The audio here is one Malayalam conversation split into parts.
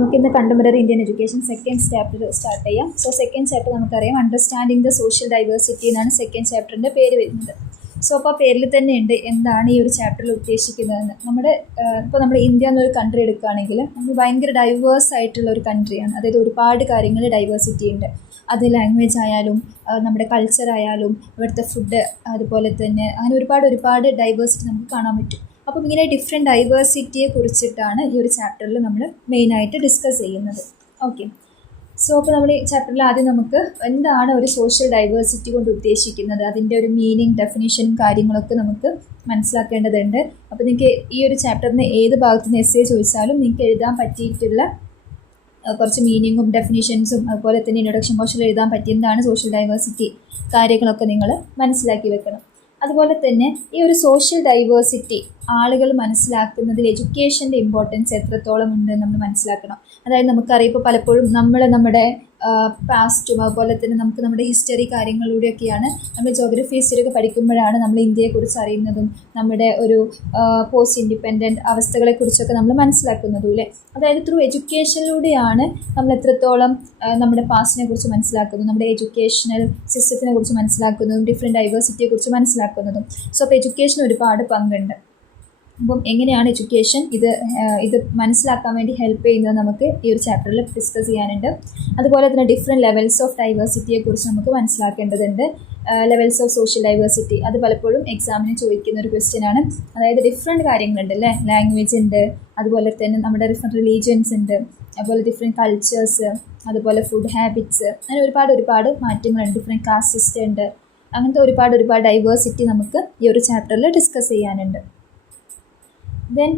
നമുക്കിന്ന് contemporary Indian education second chapter start ചെയ്യാം. സോ സെക്കൻഡ് ചാപ്റ്റർ നമുക്കറിയാം അണ്ടർസ്റ്റാൻഡിങ് ദ സോഷ്യൽ ഡൈവേഴ്സിറ്റി എന്നാണ് സെക്കൻഡ് ചാപ്റ്ററിൻ്റെ പേര് വരുന്നത്. സോ അപ്പോൾ ആ പേരിൽ തന്നെ ഉണ്ട് എന്താണ് ഈ ഒരു ചാപ്റ്ററിൽ ഉദ്ദേശിക്കുന്നതെന്ന്. ഇപ്പോൾ നമ്മൾ ഇന്ത്യ എന്നൊരു കൺട്രി എടുക്കുകയാണെങ്കിൽ നമ്മൾ ഭയങ്കര ഡൈവേഴ്സ് ആയിട്ടുള്ള ഒരു കൺട്രിയാണ്. അതായത് ഒരുപാട് കാര്യങ്ങൾ ഡൈവേഴ്സിറ്റി ഉണ്ട്. അത് ലാംഗ്വേജ് ആയാലും നമ്മുടെ കൾച്ചർ ആയാലും ഇവിടുത്തെ ഫുഡ്, അതുപോലെ തന്നെ അങ്ങനെ ഒരുപാട് ഡൈവേഴ്സിറ്റി നമുക്ക് കാണാൻ പറ്റും. അപ്പം ഇങ്ങനെ ഡിഫറെൻറ്റ് ഡൈവേഴ്സിറ്റിയെ കുറിച്ചിട്ടാണ് ഈ ഒരു ചാപ്റ്ററിൽ നമ്മൾ മെയിനായിട്ട് ഡിസ്കസ് ചെയ്യുന്നത്. ഓക്കെ, സോ അപ്പോൾ നമ്മൾ ഈ ചാപ്റ്ററിൽ ആദ്യം നമുക്ക് എന്താണ് ഒരു സോഷ്യൽ ഡൈവേഴ്സിറ്റി കൊണ്ട് ഉദ്ദേശിക്കുന്നത്, അതിൻ്റെ ഒരു മീനിങ്, ഡെഫിനിഷനും കാര്യങ്ങളൊക്കെ നമുക്ക് മനസ്സിലാക്കേണ്ടതുണ്ട്. അപ്പോൾ നിങ്ങൾക്ക് ഈ ഒരു ചാപ്റ്ററിന് ഏത് ഭാഗത്തു നിന്ന് എസ്സേ ചോദിച്ചാലും നിങ്ങൾക്ക് എഴുതാൻ പറ്റിയിട്ടുള്ള കുറച്ച് മീനിങ്ങും ഡെഫിനിഷൻസും അതുപോലെ തന്നെ ഇൻട്രൊഡക്ഷൻ പോർഷനിൽ എഴുതാൻ പറ്റിയതാണ് സോഷ്യൽ ഡൈവേഴ്സിറ്റി കാര്യങ്ങളൊക്കെ നിങ്ങൾ മനസ്സിലാക്കി വെക്കണം. അതുപോലെ തന്നെ ഈ ഒരു സോഷ്യൽ ഡൈവേഴ്സിറ്റി ആളുകൾ മനസ്സിലാക്കുന്നതിൽ എഡ്യൂക്കേഷൻ്റെ ഇമ്പോർട്ടൻസ് എത്രത്തോളം ഉണ്ട് നമ്മൾ മനസ്സിലാക്കണം. അതായത് നമുക്കറിയാം ഇപ്പോൾ പലപ്പോഴും നമ്മുടെ പാസ്റ്റും അതുപോലെ തന്നെ നമുക്ക് നമ്മുടെ ഹിസ്റ്ററി കാര്യങ്ങളിലൂടെയൊക്കെയാണ് നമ്മൾ ജോഗ്രഫി ഹിസ്റ്ററിയൊക്കെ പഠിക്കുമ്പോഴാണ് നമ്മൾ ഇന്ത്യയെക്കുറിച്ച് അറിയുന്നതും നമ്മുടെ ഒരു പോസ്റ്റ് ഇൻഡിപെൻഡൻറ്റ് അവസ്ഥകളെക്കുറിച്ചൊക്കെ നമ്മൾ മനസ്സിലാക്കുന്നതും അല്ലേ. അതായത് ത്രൂ എഡ്യൂക്കേഷനിലൂടെയാണ് നമ്മൾ എത്രത്തോളം നമ്മുടെ പാസ്റ്റിനെ കുറിച്ച് മനസ്സിലാക്കുന്നതും നമ്മുടെ എഡ്യൂക്കേഷണൽ സിസ്റ്റത്തിനെ കുറിച്ച് മനസ്സിലാക്കുന്നതും ഡിഫറെൻറ്റ് ഡൈവേഴ്സിറ്റിയെക്കുറിച്ച് മനസ്സിലാക്കുന്നതും. സോ അപ്പോൾ എഡ്യൂക്കേഷൻ ഒരുപാട് പങ്കുണ്ട്. അപ്പം എങ്ങനെയാണ് എഡ്യൂക്കേഷൻ ഇത് മനസ്സിലാക്കാൻ വേണ്ടി ഹെൽപ്പ് ചെയ്യുന്നത് നമുക്ക് ഈ ഒരു ചാപ്റ്ററിൽ ഡിസ്കസ് ചെയ്യാനുണ്ട്. അതുപോലെ തന്നെ ഡിഫറെൻറ്റ് ലെവൽസ് ഓഫ് ഡൈവേഴ്സിറ്റിയെക്കുറിച്ച് നമുക്ക് മനസ്സിലാക്കേണ്ടതുണ്ട്. ലെവൽസ് ഓഫ് സോഷ്യൽ ഡൈവേഴ്സിറ്റി അത് പലപ്പോഴും എക്സാമിന് ചോദിക്കുന്ന ഒരു ക്വസ്റ്റ്യൻ ആണ്. അതായത് ഡിഫറെൻറ്റ് കാര്യങ്ങളുണ്ട് അല്ലേ, ലാംഗ്വേജ് ഉണ്ട്, അതുപോലെ തന്നെ നമ്മുടെ ഡിഫറെൻറ്റ് റിലീജിയൻസ് ഉണ്ട്, അതുപോലെ ഡിഫറെൻറ്റ് കൾച്ചേഴ്സ്, അതുപോലെ ഫുഡ് ഹാബിറ്റ്സ്, അങ്ങനെ ഒരുപാട് മാറ്റങ്ങളുണ്ട്. ഡിഫറെൻറ്റ് കാസ്റ്റ് സിസ്റ്റം ഉണ്ട്. അങ്ങനത്തെ ഒരുപാട് ഡൈവേഴ്സിറ്റി നമുക്ക് ഈ ഒരു ചാപ്റ്ററിൽ ഡിസ്കസ് ചെയ്യാനുണ്ട്. ദെൻ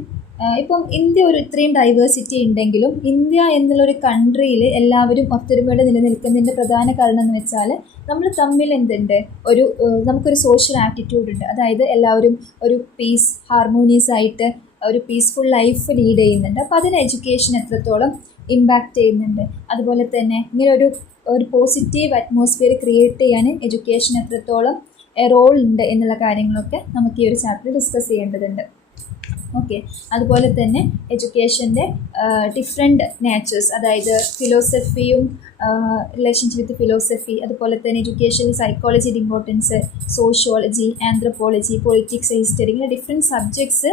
ഇപ്പം ഇന്ത്യ ഇത്രയും ഡൈവേഴ്സിറ്റി ഉണ്ടെങ്കിലും ഇന്ത്യ എന്നുള്ളൊരു കൺട്രിയിൽ എല്ലാവരും ഒത്തൊരുമയോടെ നിലനിൽക്കുന്നതിൻ്റെ പ്രധാന കാരണം എന്ന് വെച്ചാൽ നമ്മൾ തമ്മിൽ എന്തുണ്ട്, നമുക്കൊരു സോഷ്യൽ ആറ്റിറ്റ്യൂഡ് ഉണ്ട്. അതായത് എല്ലാവരും ഒരു പീസ്, ഹാർമോണിയസ് ആയിട്ട് ഒരു പീസ്ഫുൾ ലൈഫ് ലീഡ് ചെയ്യുന്നുണ്ട്. അപ്പോൾ അതിന് എഡ്യൂക്കേഷൻ എത്രത്തോളം ഇമ്പാക്റ്റ് ചെയ്യുന്നുണ്ട്. അതുപോലെ തന്നെ ഇങ്ങനെ ഒരു പോസിറ്റീവ് അറ്റ്മോസ്ഫിയർ ക്രിയേറ്റ് ചെയ്യാൻ എഡ്യൂക്കേഷൻ എത്രത്തോളം റോൾ ഉണ്ട് എന്നുള്ള കാര്യങ്ങളൊക്കെ നമുക്ക് ഈ ഒരു ചാപ്റ്റർ ഡിസ്കസ് ചെയ്യേണ്ടതുണ്ട്. ഓക്കെ, അതുപോലെ തന്നെ എഡ്യൂക്കേഷൻ്റെ ഡിഫറെൻറ്റ് നേച്ചേഴ്സ്, അതായത് ഫിലോസഫിയും റിലേഷൻഷിപ്പ് വിത്ത് ഫിലോസഫി, അതുപോലെ തന്നെ എഡ്യൂക്കേഷനിൽ സൈക്കോളജിയുടെ importance, sociology, anthropology, politics, history, ഇങ്ങനെ ഡിഫറെൻറ്റ് സബ്ജക്ട്സ്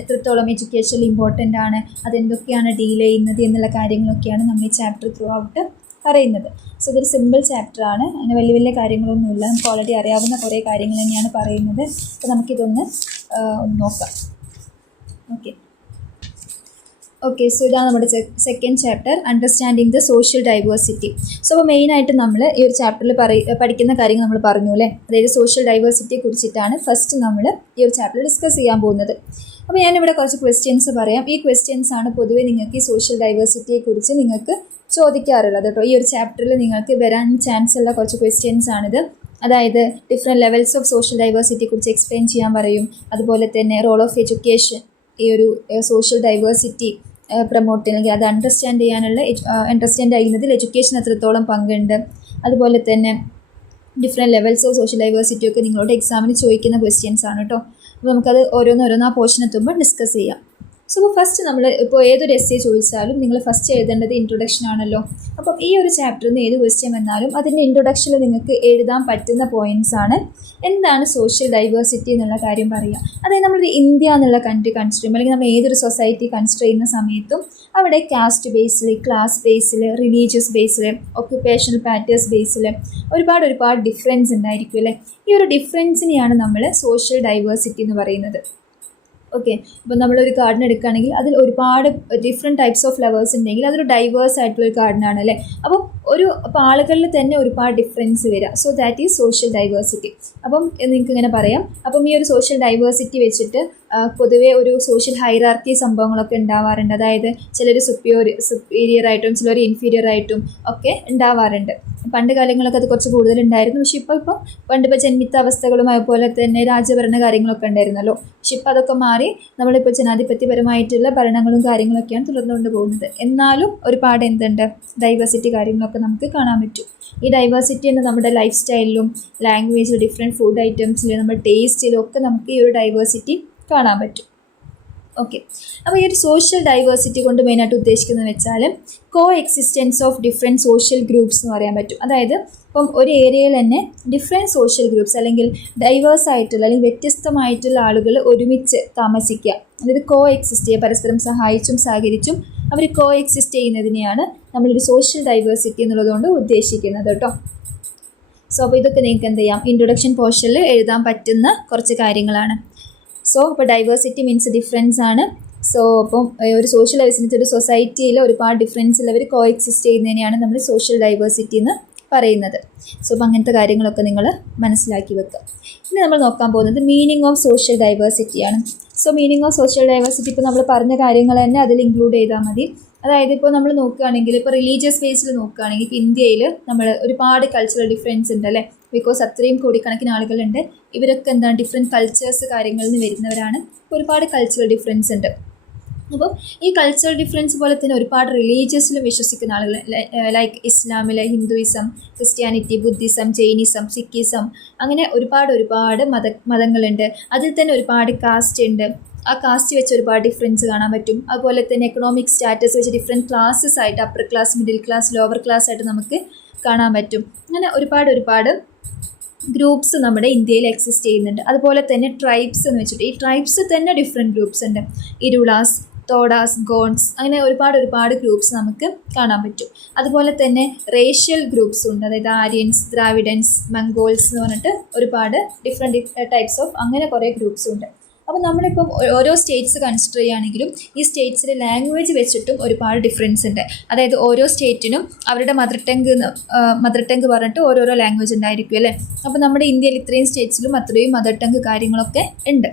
എത്രത്തോളം എഡ്യൂക്കേഷനിൽ ഇമ്പോർട്ടൻ്റ് ആണ്, അതെന്തൊക്കെയാണ് ഡീൽ ചെയ്യുന്നത് എന്നുള്ള കാര്യങ്ങളൊക്കെയാണ് നമ്മൾ ഈ ചാപ്റ്റർ ത്രൂ ഔട്ട് പറയുന്നത്. സോ ഇതൊരു സിമ്പിൾ ചാപ്റ്ററാണ്, അങ്ങനെ വലിയ കാര്യങ്ങളൊന്നുമില്ല, നമുക്ക് ഓൾറെഡി അറിയാവുന്ന കുറേ കാര്യങ്ങൾ തന്നെയാണ് പറയുന്നത്. അപ്പോൾ നമുക്കിതൊന്ന് നോക്കാം. ഓക്കെ, സോ ഇതാണ് നമ്മുടെ second chapter understanding the social diversity. So അപ്പോൾ മെയിനായിട്ട് നമ്മൾ ഈ ഒരു ചാപ്റ്ററിൽ പഠിക്കുന്ന കാര്യങ്ങൾ നമ്മൾ പറഞ്ഞു അല്ലേ. അതായത് സോഷ്യൽ ഡൈവേഴ്സിറ്റിയെ കുറിച്ചിട്ടാണ് ഫസ്റ്റ് നമ്മൾ ഈ ഒരു ചാപ്റ്ററിൽ ഡിസ്കസ് ചെയ്യാൻ പോകുന്നത്. അപ്പോൾ ഞാനിവിടെ കുറച്ച് ക്വസ്റ്റ്യൻസ് പറയാം. ഈ ക്വസ്റ്റ്യൻസ് ആണ് പൊതുവേ നിങ്ങൾക്ക് ഈ സോഷ്യൽ ഡൈവേഴ്സിറ്റിയെ കുറിച്ച് നിങ്ങൾക്ക് ചോദിക്കാറുള്ളത് കേട്ടോ. ഈ ഒരു ചാപ്റ്ററിൽ നിങ്ങൾക്ക് വരാൻ ചാൻസ് ഉള്ള കുറച്ച് ക്വസ്റ്റ്യൻസ് ആണിത്. അതായത് ഡിഫറെൻറ്റ് ലെവൽസ് ഓഫ് സോഷ്യൽ ഡൈവേഴ്സിറ്റിയെ കുറിച്ച് എക്സ്പ്ലെയിൻ ചെയ്യാൻ പറയും. അതുപോലെ തന്നെ റോൾ ഓഫ് എഡ്യൂക്കേഷൻ ഈ ഒരു സോഷ്യൽ ഡൈവേഴ്സിറ്റി പ്രൊമോട്ട് അല്ലെങ്കിൽ അത് അണ്ടർസ്റ്റാൻഡ് ചെയ്യുന്നതിൽ എഡ്യൂക്കേഷൻ എത്രത്തോളം പങ്കുണ്ട്. അതുപോലെ തന്നെ different levels of social diversity ഒക്കെ നിങ്ങളോട് എക്സാമിന് ചോദിക്കുന്ന ക്വസ്റ്റ്യൻസ് ആണ് കേട്ടോ. അപ്പോൾ നമുക്കത് ഓരോന്ന് ആ പോർഷൻ എത്തുമ്പോൾ ഡിസ്കസ് ചെയ്യാം. സോ അപ്പോൾ ഫസ്റ്റ് നമ്മൾ ഇപ്പോൾ ഏതൊരു എസ്സേ ചോദിച്ചാലും നിങ്ങൾ ഫസ്റ്റ് എഴുതേണ്ടത് ഇൻട്രൊഡക്ഷൻ ആണല്ലോ. അപ്പം ഈ ഒരു ചാപ്റ്ററിൽ നിന്ന് ഏത് ക്വസ്റ്റ്യൻ വന്നാലും അതിൻ്റെ ഇൻട്രൊഡക്ഷനിൽ നിങ്ങൾക്ക് എഴുതാൻ പറ്റുന്ന പോയിൻറ്റ്സ് ആണ് എന്താണ് സോഷ്യൽ ഡൈവേഴ്സിറ്റി എന്നുള്ള കാര്യം പറയുക. അതായത് നമ്മളൊരു ഇന്ത്യ എന്നുള്ള കൺട്രി കൺസിഡർ ചെയ്യുമ്പോൾ അല്ലെങ്കിൽ നമ്മൾ ഏതൊരു സൊസൈറ്റി കൺസിഡർ ചെയ്യുന്ന സമയത്തും അവിടെ കാസ്റ്റ് ബേസിൽ, ക്ലാസ് ബേസിൽ, റിലീജിയസ് ബേസിൽ, ഒക്യുപ്പേഷണൽ പാറ്റേൺസ് ബേസിൽ ഒരുപാട് ഡിഫറൻസ് ഉണ്ടായിരിക്കും അല്ലേ. ഈ ഒരു ഡിഫറൻസിനെയാണ് നമ്മൾ സോഷ്യൽ ഡൈവേഴ്സിറ്റി എന്ന് പറയുന്നത്. ഓക്കെ, ഇപ്പോൾ നമ്മളൊരു ഗാർഡൻ എടുക്കുകയാണെങ്കിൽ അതിൽ ഒരുപാട് ഡിഫറെൻറ്റ് ടൈപ്സ് ഓഫ് ഫ്ലവേഴ്സ് ഉണ്ടെങ്കിൽ അതൊരു ഡൈവേഴ്സ് ആയിട്ടുള്ളൊരു ഗാർഡനാണ് അല്ലേ. അപ്പോൾ ആളുകളിൽ തന്നെ ഒരുപാട് ഡിഫറൻസ് വരിക. So that is social diversity. അപ്പം നിങ്ങൾക്ക് ഇങ്ങനെ പറയാം. അപ്പം ഈ ഒരു സോഷ്യൽ ഡൈവേഴ്സിറ്റി വെച്ചിട്ട് പൊതുവേ ഒരു സോഷ്യൽ ഹൈറാർക്കി സംഭവങ്ങളൊക്കെ ഉണ്ടാവാറുണ്ട്. അതായത് ചിലർ സുപ്പീരിയർ ആയിട്ടും ചിലർ ഇൻഫീരിയർ ആയിട്ടും ഒക്കെ ഉണ്ടാവാറുണ്ട്. പണ്ട് കാലങ്ങളൊക്കെ അത് കുറച്ച് കൂടുതലുണ്ടായിരുന്നു. പക്ഷെ പണ്ടിപ്പോൾ ജന്മിത്ത അവസ്ഥകളും അതുപോലെ തന്നെ രാജ്യഭരണ കാര്യങ്ങളൊക്കെ ഉണ്ടായിരുന്നല്ലോ. പക്ഷെ ഇപ്പം അതൊക്കെ മാറി നമ്മളിപ്പോൾ ജനാധിപത്യപരമായിട്ടുള്ള ഭരണങ്ങളും കാര്യങ്ങളൊക്കെയാണ് തുടർന്നുകൊണ്ട് പോകുന്നത്. എന്നാലും ഒരുപാട് ഡൈവേഴ്സിറ്റി കാര്യങ്ങളൊക്കെ നമുക്ക് കാണാൻ പറ്റും. ഈ ഡൈവേഴ്സിറ്റി എന്ന് നമ്മുടെ ലൈഫ് സ്റ്റൈലിലും ലാംഗ്വേജിലും ഡിഫറെൻറ്റ് ഫുഡ് ഐറ്റംസിലും നമ്മുടെ ടേസ്റ്റിലും ഒക്കെ നമുക്ക് ഈ ഒരു ഡൈവേഴ്സിറ്റി കാണാൻ പറ്റും. ഓക്കെ. അപ്പോൾ ഈ ഒരു സോഷ്യൽ ഡൈവേഴ്സിറ്റി കൊണ്ട് മെയിനായിട്ട് ഉദ്ദേശിക്കുന്നത് വെച്ചാൽ കോ existence of different social groups എന്ന് പറയാൻ പറ്റും. അതായത് ഇപ്പം ഒരു ഏരിയയിൽ തന്നെ ഡിഫറെൻറ്റ് സോഷ്യൽ ഗ്രൂപ്പ്സ് അല്ലെങ്കിൽ ഡൈവേഴ്സ് ആയിട്ടുള്ള അല്ലെങ്കിൽ വ്യത്യസ്തമായിട്ടുള്ള ആളുകൾ ഒരുമിച്ച് താമസിക്കുക, അതായത് കോ എക്സിസ്റ്റ് ചെയ്യുക, പരസ്പരം സഹായിച്ചും സഹകരിച്ചും അവർ കോ എക്സിസ്റ്റ് ചെയ്യുന്നതിനെയാണ് നമ്മളൊരു സോഷ്യൽ ഡൈവേഴ്സിറ്റി എന്നുള്ളതുകൊണ്ട് ഉദ്ദേശിക്കുന്നത് കേട്ടോ. സോ അപ്പോൾ ഇതൊക്കെ നിങ്ങൾക്ക് എന്ത് ചെയ്യാം, ഇൻട്രൊഡക്ഷൻ പോർഷനിൽ എഴുതാൻ പറ്റുന്ന കുറച്ച് കാര്യങ്ങളാണ്. സോ ഇപ്പോൾ ഡൈവേഴ്സിറ്റി മീൻസ് ഡിഫറൻസ് ആണ്. സോ അപ്പം ഒരു സോഷ്യൽ ഡൈവേഴ്സിറ്റി, ഒരു സൊസൈറ്റിയിൽ ഒരുപാട് ഡിഫറൻസ് ഉള്ളവർ കോ എക്സിസ്റ്റ് ചെയ്യുന്നതിനെയാണ് നമ്മൾ സോഷ്യൽ ഡൈവേഴ്സിറ്റി എന്ന് പറയുന്നത്. സോ അപ്പോൾ അങ്ങനത്തെ കാര്യങ്ങളൊക്കെ നിങ്ങൾ മനസ്സിലാക്കി വെക്കുക. ഇനി നമ്മൾ നോക്കാൻ പോകുന്നത് മീനിങ് ഓഫ് സോഷ്യൽ ഡൈവേഴ്സിറ്റിയാണ്. So meaning of social diversity ഇപ്പോൾ നമ്മൾ പറഞ്ഞ കാര്യങ്ങൾ തന്നെ അതിൽ ഇൻക്ലൂഡ് ചെയ്താൽ മതി. അതായത് ഇപ്പോൾ നമ്മൾ നോക്കുകയാണെങ്കിൽ ഇപ്പോൾ റിലീജിയസ് ബേസിൽ നോക്കുകയാണെങ്കിൽ ഇപ്പോൾ ഇന്ത്യയിൽ നമ്മൾ ഒരുപാട് കൾച്ചറൽ ഡിഫറൻസ് ഉണ്ട് അല്ലേ. ബിക്കോസ് അത്രയും കോടിക്കണക്കിന് ആളുകളുണ്ട്. ഇവരൊക്കെ എന്താണ് ഡിഫറെൻറ്റ് കൾച്ചേഴ്സ് കാര്യങ്ങളിൽ നിന്ന് വരുന്നവരാണ്. ഒരുപാട് കൾച്ചറൽ ഡിഫറൻസ് ഉണ്ട്. അപ്പോൾ ഈ കൾച്ചറൽ ഡിഫറൻസ് പോലെ തന്നെ ഒരുപാട് റിലീജിയസിലും വിശ്വസിക്കുന്ന ആളുകൾ, ലൈക്ക് ഇസ്ലാമിലെ ഹിന്ദുയിസം, ക്രിസ്ത്യാനിറ്റി, ബുദ്ധിസം, ജൈനിസം, സിക്കിസം, അങ്ങനെ ഒരുപാട് മതങ്ങളുണ്ട്. അതിൽ തന്നെ ഒരുപാട് കാസ്റ്റ് ഉണ്ട്. ആ കാസ്റ്റ് വെച്ച് ഒരുപാട് ഡിഫറൻസ് കാണാൻ പറ്റും. അതുപോലെ തന്നെ എക്കണോമിക് സ്റ്റാറ്റസ് വെച്ച് ഡിഫറെൻറ്റ് ക്ലാസ്സസ് ആയിട്ട്, upper class, middle class, lower class ആയിട്ട് നമുക്ക് കാണാൻ പറ്റും. അങ്ങനെ ഒരുപാട് ഗ്രൂപ്പ്സ് നമ്മുടെ ഇന്ത്യയിൽ എക്സിസ്റ്റ് ചെയ്യുന്നുണ്ട്. അതുപോലെ തന്നെ ട്രൈബ്സ് എന്ന് വെച്ചിട്ട് ഈ ട്രൈബ്സ് തന്നെ ഡിഫറെൻറ്റ് ഗ്രൂപ്പ്സ് ഉണ്ട്. ഇരുളാസ്, തോഡാസ്, ഗോൺസ്, അങ്ങനെ ഒരുപാട് ഗ്രൂപ്പ്സ് നമുക്ക് കാണാൻ പറ്റും. അതുപോലെ തന്നെ റേഷ്യൽ ഗ്രൂപ്പ്സ് ഉണ്ട്. അതായത് ആര്യൻസ്, ദ്രാവിഡൻസ്, മംഗോൾസ് എന്ന് പറഞ്ഞിട്ട് ഒരുപാട് ഡിഫറെൻറ്റ് ടൈപ്സ് ഓഫ് അങ്ങനെ കുറേ ഗ്രൂപ്പ്സ് ഉണ്ട്. അപ്പോൾ നമ്മളിപ്പം ഓരോ സ്റ്റേറ്റ്സ് കൺസിഡർ ചെയ്യുകയാണെങ്കിലും ഈ സ്റ്റേറ്റ്സിലെ ലാംഗ്വേജ് വെച്ചിട്ടും ഒരുപാട് ഡിഫറൻസ് ഉണ്ട്. അതായത് ഓരോ സ്റ്റേറ്റിനും അവരുടെ മദർ ടങ്ക് പറഞ്ഞിട്ട് ഓരോരോ ലാംഗ്വേജ് ഉണ്ടായിരിക്കും അല്ലേ. അപ്പോൾ നമ്മുടെ ഇന്ത്യയിൽ ഇത്രയും സ്റ്റേറ്റ്സിലും അത്രയും മദർ ടങ്ക് കാര്യങ്ങളൊക്കെ ഉണ്ട്.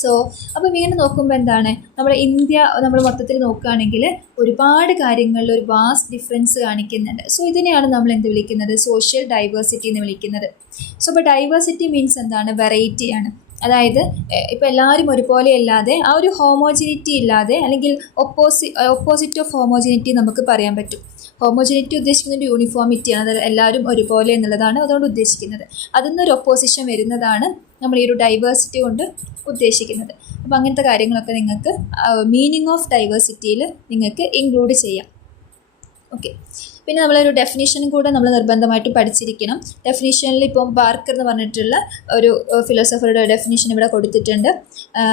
സോ അപ്പോൾ ഇങ്ങനെ നോക്കുമ്പോൾ എന്താണ്, നമ്മുടെ ഇന്ത്യ നമ്മൾ മൊത്തത്തിൽ നോക്കുകയാണെങ്കിൽ ഒരുപാട് കാര്യങ്ങളിൽ ഒരു വാസ്റ്റ് ഡിഫറൻസ് കാണിക്കുന്നുണ്ട്. സോ ഇതിനെയാണ് നമ്മൾ എന്ത് വിളിക്കുന്നത്, സോഷ്യൽ ഡൈവേഴ്സിറ്റി എന്ന് വിളിക്കുന്നത്. സോ ഇപ്പോൾ ഡൈവേഴ്സിറ്റി മീൻസ് എന്താണ്, വെറൈറ്റിയാണ്. അതായത് ഇപ്പോൾ എല്ലാവരും ഒരുപോലെ അല്ലാതെ ആ ഒരു ഹോമോജിനിറ്റി ഇല്ലാതെ, അല്ലെങ്കിൽ ഓപ്പോസിറ്റ് ഓഫ് ഹോമോജിനിറ്റി നമുക്ക് പറയാൻ പറ്റും. ഹോമോജിനിറ്റി ഉദ്ദേശിക്കുന്നത് യൂണിഫോമിറ്റിയാണ്, അതായത് എല്ലാവരും ഒരുപോലെ എന്നുള്ളതാണ് അതുകൊണ്ട് ഉദ്ദേശിക്കുന്നത്. അതിന്നൊരു ഒപ്പോസിഷൻ വരുന്നതാണ് നമ്മൾ ഈ ഒരു ഡൈവേഴ്സിറ്റി കൊണ്ട് ഉദ്ദേശിക്കുന്നത്. അപ്പോൾ അങ്ങനത്തെ കാര്യങ്ങളൊക്കെ നിങ്ങൾക്ക് മീനിങ് ഓഫ് ഡൈവേഴ്സിറ്റിയിൽ നിങ്ങൾക്ക് ഇൻക്ലൂഡ് ചെയ്യാം. ഓക്കെ. പിന്നെ നമ്മളൊരു ഡെഫിനിഷനും കൂടെ നമ്മൾ നിർബന്ധമായിട്ട് പഠിച്ചിരിക്കണം. ഡെഫിനിഷനിൽ ഇപ്പം ബാർക്കർ എന്ന് പറഞ്ഞിട്ടുള്ള ഒരു ഫിലോസഫറുടെ ഡെഫിനിഷൻ ഇവിടെ കൊടുത്തിട്ടുണ്ട്.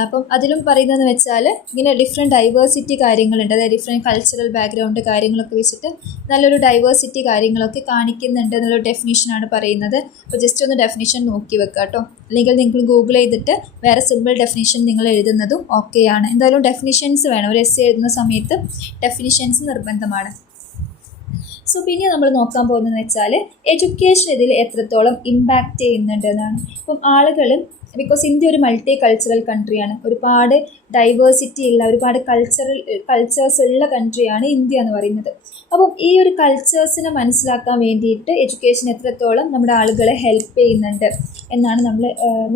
അപ്പം അതിലും പറയുന്നതെന്ന് വെച്ചാൽ ഇങ്ങനെ ഡിഫറെൻറ്റ് ഡൈവേഴ്സിറ്റി കാര്യങ്ങളുണ്ട്. അതായത് ഡിഫറെൻറ്റ് കൾച്ചറൽ ബാക്ക്ഗ്രൗണ്ട് കാര്യങ്ങളൊക്കെ വെച്ചിട്ട് നല്ലൊരു ഡൈവേഴ്സിറ്റി കാര്യങ്ങളൊക്കെ കാണിക്കുന്നുണ്ട് എന്നുള്ളൊരു ഡെഫിനിഷനാണ് പറയുന്നത്. അപ്പോൾ ജസ്റ്റ് ഒന്ന് ഡെഫിനിഷൻ നോക്കി വെക്കുക കേട്ടോ. അല്ലെങ്കിൽ നിങ്ങൾ ഗൂഗിൾ ചെയ്തിട്ട് വേറെ സിമ്പിൾ ഡെഫിനിഷൻ നിങ്ങൾ എഴുതുന്നതും ഓക്കെയാണ്. എന്തായാലും ഡെഫിനിഷൻസ് വേണം. ഒരു എസ്സേ എഴുതുന്ന സമയത്ത് ഡെഫിനിഷൻസ് നിർബന്ധമാണ്. സോ പിന്നെ നമ്മൾ നോക്കാൻ പോകുന്നതെന്ന് വെച്ചാൽ എഡ്യൂക്കേഷൻ ഇതിൽ എത്രത്തോളം ഇമ്പാക്റ്റ് ചെയ്യുന്നുണ്ട് എന്നാണ്. ഇപ്പം ആളുകൾ, ബിക്കോസ് ഇന്ത്യ ഒരു മൾട്ടി കൾച്ചറൽ കൺട്രിയാണ്, ഒരുപാട് ഡൈവേഴ്സിറ്റി ഉള്ള, ഒരുപാട് കൾച്ചേഴ്സ് ഉള്ള കൺട്രിയാണ് ഇന്ത്യ എന്ന് പറയുന്നത്. അപ്പം ഈ ഒരു കൾച്ചേഴ്സിനെ മനസ്സിലാക്കാൻ വേണ്ടിയിട്ട് എഡ്യൂക്കേഷൻ എത്രത്തോളം നമ്മുടെ ആളുകളെ ഹെൽപ്പ് ചെയ്യുന്നുണ്ട് എന്നാണ് നമ്മൾ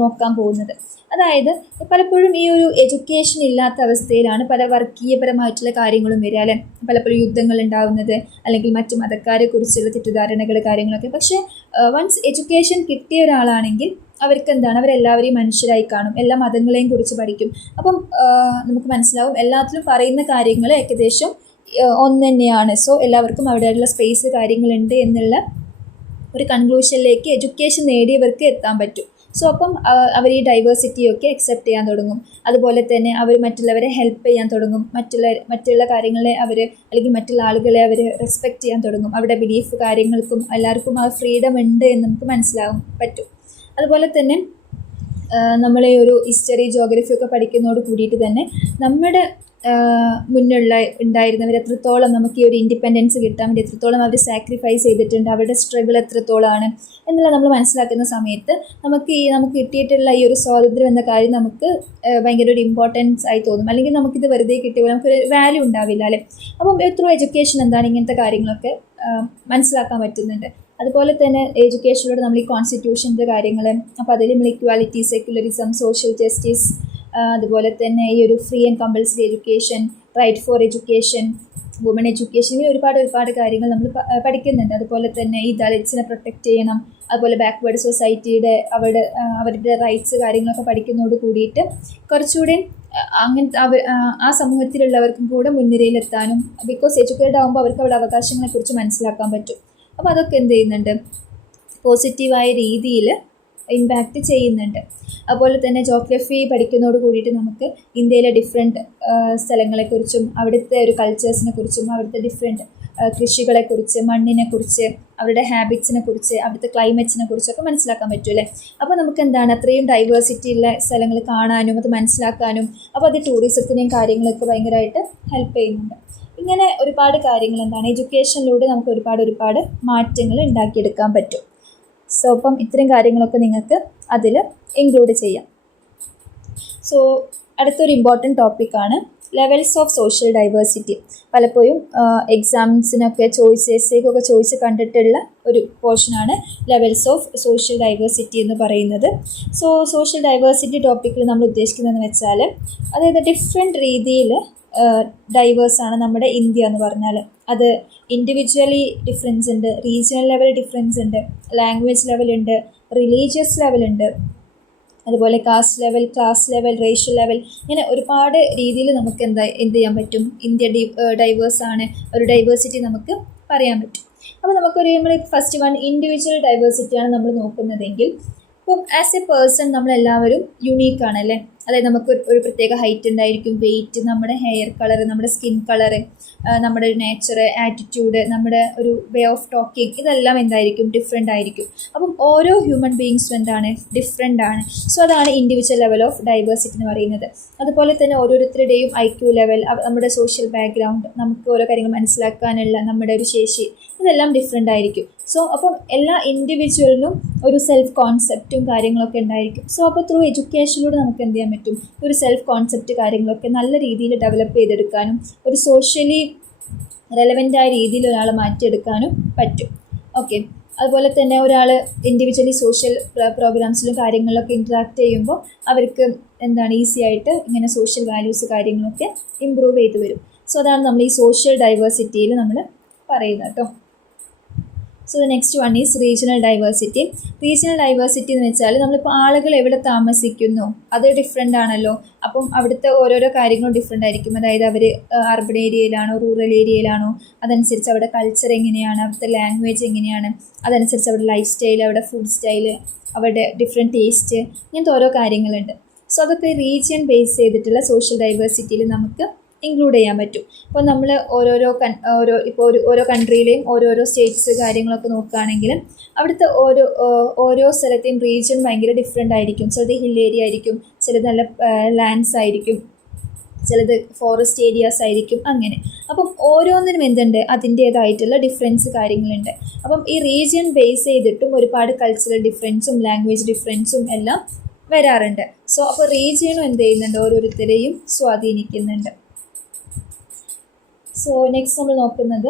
നോക്കാൻ പോകുന്നത്. അതായത് പലപ്പോഴും ഈ ഒരു എഡ്യൂക്കേഷൻ ഇല്ലാത്ത അവസ്ഥയിലാണ് പല വർഗീയപരമായിട്ടുള്ള കാര്യങ്ങളും വരിക അല്ലേ. പലപ്പോഴും യുദ്ധങ്ങൾ ഉണ്ടാകുന്നത്, അല്ലെങ്കിൽ മറ്റു മതക്കാരെ കുറിച്ചുള്ള തെറ്റിദ്ധാരണകൾ കാര്യങ്ങളൊക്കെ. പക്ഷേ വൺസ് എഡ്യൂക്കേഷൻ കിട്ടിയ ഒരാളാണെങ്കിൽ അവർക്ക് എന്താണ്, അവരെല്ലാവരെയും മനുഷ്യരായി കാണും, എല്ലാ മതങ്ങളെയും കുറിച്ച് പഠിക്കും. അപ്പം നമുക്ക് മനസ്സിലാവും എല്ലാത്തിലും പറയുന്ന കാര്യങ്ങൾ ഏകദേശം ഒന്ന് തന്നെയാണ്. സോ എല്ലാവർക്കും അവിടെയുള്ള സ്പേസ് കാര്യങ്ങളുണ്ട് എന്നുള്ള ഒരു കൺക്ലൂഷനിലേക്ക് എഡ്യൂക്കേഷൻ നേടിയവർക്ക് എത്താൻ പറ്റും. സോ അപ്പം അവർ ഈ ഡൈവേഴ്സിറ്റിയൊക്കെ അക്സെപ്റ്റ് ചെയ്യാൻ തുടങ്ങും. അതുപോലെ തന്നെ അവർ മറ്റുള്ളവരെ ഹെൽപ്പ് ചെയ്യാൻ തുടങ്ങും. മറ്റുള്ള കാര്യങ്ങളെ അവർ, അല്ലെങ്കിൽ മറ്റുള്ള ആളുകളെ അവർ റെസ്പെക്റ്റ് ചെയ്യാൻ തുടങ്ങും. അവരുടെ ബിലീഫ് കാര്യങ്ങൾക്കും എല്ലാവർക്കും ആ ഫ്രീഡം ഉണ്ട് എന്ന് നമുക്ക് മനസ്സിലാവും പറ്റും. അതുപോലെ തന്നെ നമ്മളെ ഒരു ഹിസ്റ്ററി, ജോഗ്രഫി ഒക്കെ പഠിക്കുന്നതോട് കൂടിയിട്ട് തന്നെ നമ്മുടെ ഉണ്ടായിരുന്നവർ എത്രത്തോളം നമുക്ക് ഈ ഒരു ഇൻഡിപെൻഡൻസ് കിട്ടാൻ വേണ്ടി എത്രത്തോളം അവർ സാക്രിഫൈസ് ചെയ്തിട്ടുണ്ട്, അവരുടെ സ്ട്രഗിൾ എത്രത്തോളമാണ് എന്നുള്ള നമ്മൾ മനസ്സിലാക്കുന്ന സമയത്ത് നമുക്ക് കിട്ടിയിട്ടുള്ള ഈ ഒരു സ്വാതന്ത്ര്യം എന്ന കാര്യം നമുക്ക് ഭയങ്കര ഒരു ഇമ്പോർട്ടൻസ് ആയി തോന്നും. അല്ലെങ്കിൽ നമുക്കിത് വെറുതെ കിട്ടിയപ്പോൾ നമുക്കൊരു വാല്യൂ ഉണ്ടാവില്ല അല്ലേ. അപ്പം ത്രൂ എഡ്യൂക്കേഷൻ എന്താണ് ഇങ്ങനത്തെ കാര്യങ്ങളൊക്കെ മനസ്സിലാക്കാൻ പറ്റുന്നുണ്ട്. അതുപോലെ തന്നെ എഡ്യൂക്കേഷനിലൂടെ നമ്മൾ ഈ കോൺസ്റ്റിറ്റ്യൂഷൻ്റെ കാര്യങ്ങൾ, അപ്പോൾ അതിൽ നമ്മൾ ഇക്വാലിറ്റി, സെക്യുലറിസം, സോഷ്യൽ ജസ്റ്റിസ്, അതുപോലെ തന്നെ ഈ ഒരു free and compulsory education, right for education, woman എഡ്യൂക്കേഷനിൽ ഒരുപാട് കാര്യങ്ങൾ നമ്മൾ പഠിക്കുന്നുണ്ട്. അതുപോലെ തന്നെ ഈ ദളിറ്റ്സിനെ പ്രൊട്ടക്റ്റ് ചെയ്യണം, അതുപോലെ ബാക്ക്വേർഡ് സൊസൈറ്റിയുടെ അവരുടെ റൈറ്റ്സ് കാര്യങ്ങളൊക്കെ പഠിക്കുന്നതോട് കൂടിയിട്ട് കുറച്ചുകൂടി അങ്ങനത്തെ ആ സമൂഹത്തിലുള്ളവർക്കും കൂടെ മുൻനിരയിലെത്താനും, ബിക്കോസ് എഡ്യൂക്കേറ്റഡ് ആകുമ്പോൾ അവർക്ക് അവരുടെ അവകാശങ്ങളെക്കുറിച്ച് മനസ്സിലാക്കാൻ പറ്റും. അപ്പോൾ അതൊക്കെ എന്ത് ചെയ്യുന്നുണ്ട്, പോസിറ്റീവായ രീതിയിൽ ഇമ്പാക്റ്റ് ചെയ്യുന്നുണ്ട്. അതുപോലെ തന്നെ ജോഗ്രഫി പഠിക്കുന്നതോട് കൂടിയിട്ട് നമുക്ക് ഇന്ത്യയിലെ ഡിഫറെൻറ്റ് സ്ഥലങ്ങളെക്കുറിച്ചും അവിടുത്തെ ഒരു കൾച്ചേഴ്സിനെ കുറിച്ചും അവിടുത്തെ ഡിഫറെൻറ്റ് കൃഷികളെക്കുറിച്ച്, മണ്ണിനെക്കുറിച്ച്, അവരുടെ ഹാബിറ്റ്സിനെ കുറിച്ച്, അവിടുത്തെ ക്ലൈമറ്റ്സിനെ കുറിച്ചൊക്കെ മനസ്സിലാക്കാൻ പറ്റുമല്ലേ. അപ്പോൾ നമുക്ക് എന്താണ് അത്രയും ഡൈവേഴ്സിറ്റി ഉള്ള സ്ഥലങ്ങൾ കാണാനും അത് മനസ്സിലാക്കാനും, അപ്പോൾ അത് ടൂറിസത്തിനെയും കാര്യങ്ങളൊക്കെ ഭയങ്കരമായിട്ട് ഹെൽപ്പ് ചെയ്യുന്നുണ്ട്. ഇങ്ങനെ ഒരുപാട് കാര്യങ്ങൾ എന്താണ് എഡ്യൂക്കേഷനിലൂടെ നമുക്ക് ഒരുപാട് മാറ്റങ്ങൾ ഉണ്ടാക്കിയെടുക്കാൻ പറ്റും. സോ അപ്പം ഇത്രയും കാര്യങ്ങളൊക്കെ നിങ്ങൾക്ക് അതിൽ ഇൻക്ലൂഡ് ചെയ്യാം. സോ അടുത്തൊരു ഇമ്പോർട്ടൻറ്റ് ടോപ്പിക്കാണ് ലെവൽസ് ഓഫ് സോഷ്യൽ ഡൈവേഴ്സിറ്റി. പലപ്പോഴും എക്സാംസിനൊക്കെ എസ്സേക്കൊക്കെ ചോദിച്ച് കണ്ടിട്ടുള്ള ഒരു പോർഷനാണ് ലെവൽസ് ഓഫ് സോഷ്യൽ ഡൈവേഴ്സിറ്റി എന്ന് പറയുന്നത്. സോ സോഷ്യൽ ഡൈവേഴ്സിറ്റി ടോപ്പിക്കിൽ നമ്മൾ ഉദ്ദേശിക്കുന്നതെന്ന് വെച്ചാൽ, അതായത് ഡിഫറെൻറ്റ് രീതിയിൽ ഡൈവേഴ്സാണ് നമ്മുടെ ഇന്ത്യ എന്ന് പറഞ്ഞാൽ. അത് ഇൻഡിവിജ്വലി ഡിഫറൻസ് ഉണ്ട്, റീജിയണൽ ലെവൽ ഡിഫറൻസ് ഉണ്ട്, ലാംഗ്വേജ് ലെവലുണ്ട്, റിലീജിയസ് ലെവലുണ്ട്, അതുപോലെ caste level, class level, racial level, ഇങ്ങനെ ഒരുപാട് രീതിയിൽ നമുക്ക് എന്ത് ചെയ്യാൻ പറ്റും. ഇന്ത്യ ഡൈവേഴ്സാണ്, ഒരു ഡൈവേഴ്സിറ്റി നമുക്ക് പറയാൻ പറ്റും. അപ്പോൾ നമ്മൾ ഫസ്റ്റ് വൺ ഇൻഡിവിജ്വൽ ഡൈവേഴ്സിറ്റിയാണ് നമ്മൾ നോക്കുന്നതെങ്കിൽ, ഇപ്പം ആസ് എ പേഴ്സൺ നമ്മളെല്ലാവരും യുണീക്കാണ് അല്ലേ. അതായത് നമുക്ക് ഒരു പ്രത്യേക ഹൈറ്റ് ഉണ്ടായിരിക്കും, വെയിറ്റ്, നമ്മുടെ ഹെയർ കളർ, നമ്മുടെ സ്കിൻ കളറ്, നമ്മുടെ ഒരു നേച്ചർ, ആറ്റിറ്റ്യൂഡ്, നമ്മുടെ ഒരു വേ ഓഫ് ടോക്കിംഗ്, ഇതെല്ലാം എന്തായിരിക്കും, ഡിഫറെൻ്റ് ആയിരിക്കും. അപ്പം ഓരോ ഹ്യൂമൻ ബീയിങ്സും എന്താണ്, ഡിഫറെൻ്റ് ആണ്. സോ അതാണ് ഇൻഡിവിജ്വൽ ലെവൽ ഓഫ് ഡൈവേഴ്സിറ്റി എന്ന് പറയുന്നത്. അതുപോലെ തന്നെ ഓരോരുത്തരുടെയും IQ ലെവൽ, നമ്മുടെ സോഷ്യൽ ബാക്ക്ഗ്രൗണ്ട്, നമുക്ക് ഓരോ കാര്യങ്ങൾ മനസ്സിലാക്കാനുള്ള നമ്മുടെ ഒരു ശേഷി, ഇതെല്ലാം ഡിഫറെൻ്റ് ആയിരിക്കും. സോ അപ്പം എല്ലാ ഇൻഡിവിജ്വലിനും ഒരു സെൽഫ് കോൺസെപ്റ്റും കാര്യങ്ങളൊക്കെ ഉണ്ടായിരിക്കും. സോ അപ്പോൾ ത്രൂ എഡ്യൂക്കേഷനിലൂടെ നമുക്ക് എന്ത് ചെയ്യാൻ പറ്റും, ഒരു സെൽഫ് കോൺസെപ്റ്റ് കാര്യങ്ങളൊക്കെ നല്ല രീതിയിൽ ഡെവലപ്പ് ചെയ്തെടുക്കാനും ഒരു സോഷ്യലി റെലവൻ്റായ രീതിയിൽ ഒരാളെ മാറ്റിയെടുക്കാനും പറ്റും. ഓക്കെ. അതുപോലെ തന്നെ ഒരാൾ ഇൻഡിവിജ്വലി സോഷ്യൽ പ്രോഗ്രാംസിലും കാര്യങ്ങളിലൊക്കെ ഇൻട്രാക്ട് ചെയ്യുമ്പോൾ അവർക്ക് എന്താണ് ഈസി ആയിട്ട് ഇങ്ങനെ സോഷ്യൽ വാല്യൂസ് കാര്യങ്ങളൊക്കെ ഇമ്പ്രൂവ് ചെയ്ത് വരും. സോ അതാണ് നമ്മൾ ഈ സോഷ്യൽ ഡൈവേഴ്സിറ്റിയിൽ നമ്മൾ പറയുന്നത് കേട്ടോ. So the next one is regional diversity. Regional diversity എന്ന് വെച്ചാൽ നമ്മളിപ്പോൾ ആളുകൾ എവിടെ താമസിക്കുന്നു അത് ഡിഫറെൻ്റ് ആണല്ലോ. അപ്പം അവിടുത്തെ ഓരോരോ കാര്യങ്ങളും ഡിഫറെൻ്റ് ആയിരിക്കും. അതായത് അവർ അർബൻ ഏരിയയിലാണോ റൂറൽ ഏരിയയിലാണോ, അതനുസരിച്ച് അവിടെ കൾച്ചർ എങ്ങനെയാണ്, അവിടുത്തെ ലാംഗ്വേജ് എങ്ങനെയാണ്, അതനുസരിച്ച് അവരുടെ ലൈഫ് സ്റ്റൈൽ, അവരുടെ ഫുഡ് സ്റ്റൈല്, അവരുടെ ഡിഫറെൻറ്റ് ടേസ്റ്റ്, ഇങ്ങനത്തെ ഓരോ കാര്യങ്ങളുണ്ട്. സോ അതൊക്കെ റീജിയൻ ബേസ് ചെയ്തിട്ടുള്ള സോഷ്യൽ ഡൈവേഴ്സിറ്റിയിൽ നമുക്ക് ഇൻക്ലൂഡ് ചെയ്യാൻ പറ്റും. ഇപ്പോൾ നമ്മൾ ഓരോ കൺട്രിയിലെയും ഓരോരോ സ്റ്റേറ്റ്സ് കാര്യങ്ങളൊക്കെ നോക്കുകയാണെങ്കിൽ അവിടുത്തെ ഓരോ സ്ഥലത്തെയും റീജിയൻ ഭയങ്കര ഡിഫറെൻ്റ് ആയിരിക്കും. ചിലത് ഹിൽ ഏരിയ ആയിരിക്കും, ചിലത് നല്ല ലാൻഡ്സ് ആയിരിക്കും, ചിലത് ഫോറസ്റ്റ് ഏരിയാസ് ആയിരിക്കും, അങ്ങനെ. അപ്പം ഓരോന്നിനും എന്തുണ്ട്, അതിൻ്റേതായിട്ടുള്ള ഡിഫറൻസ് കാര്യങ്ങളുണ്ട്. അപ്പം ഈ റീജിയൻ ബേസ് ചെയ്തിട്ടും ഒരുപാട് കൾച്ചറൽ ഡിഫറൻസും ലാംഗ്വേജ് ഡിഫറൻസും എല്ലാം വരാറുണ്ട്. സോ അപ്പോൾ റീജിയനും എന്ത് ചെയ്യുന്നുണ്ട്, ഓരോരുത്തരെയും സ്വാധീനിക്കുന്നുണ്ട്. സോ നെക്സ്റ്റ് നമ്മൾ നോക്കുന്നത്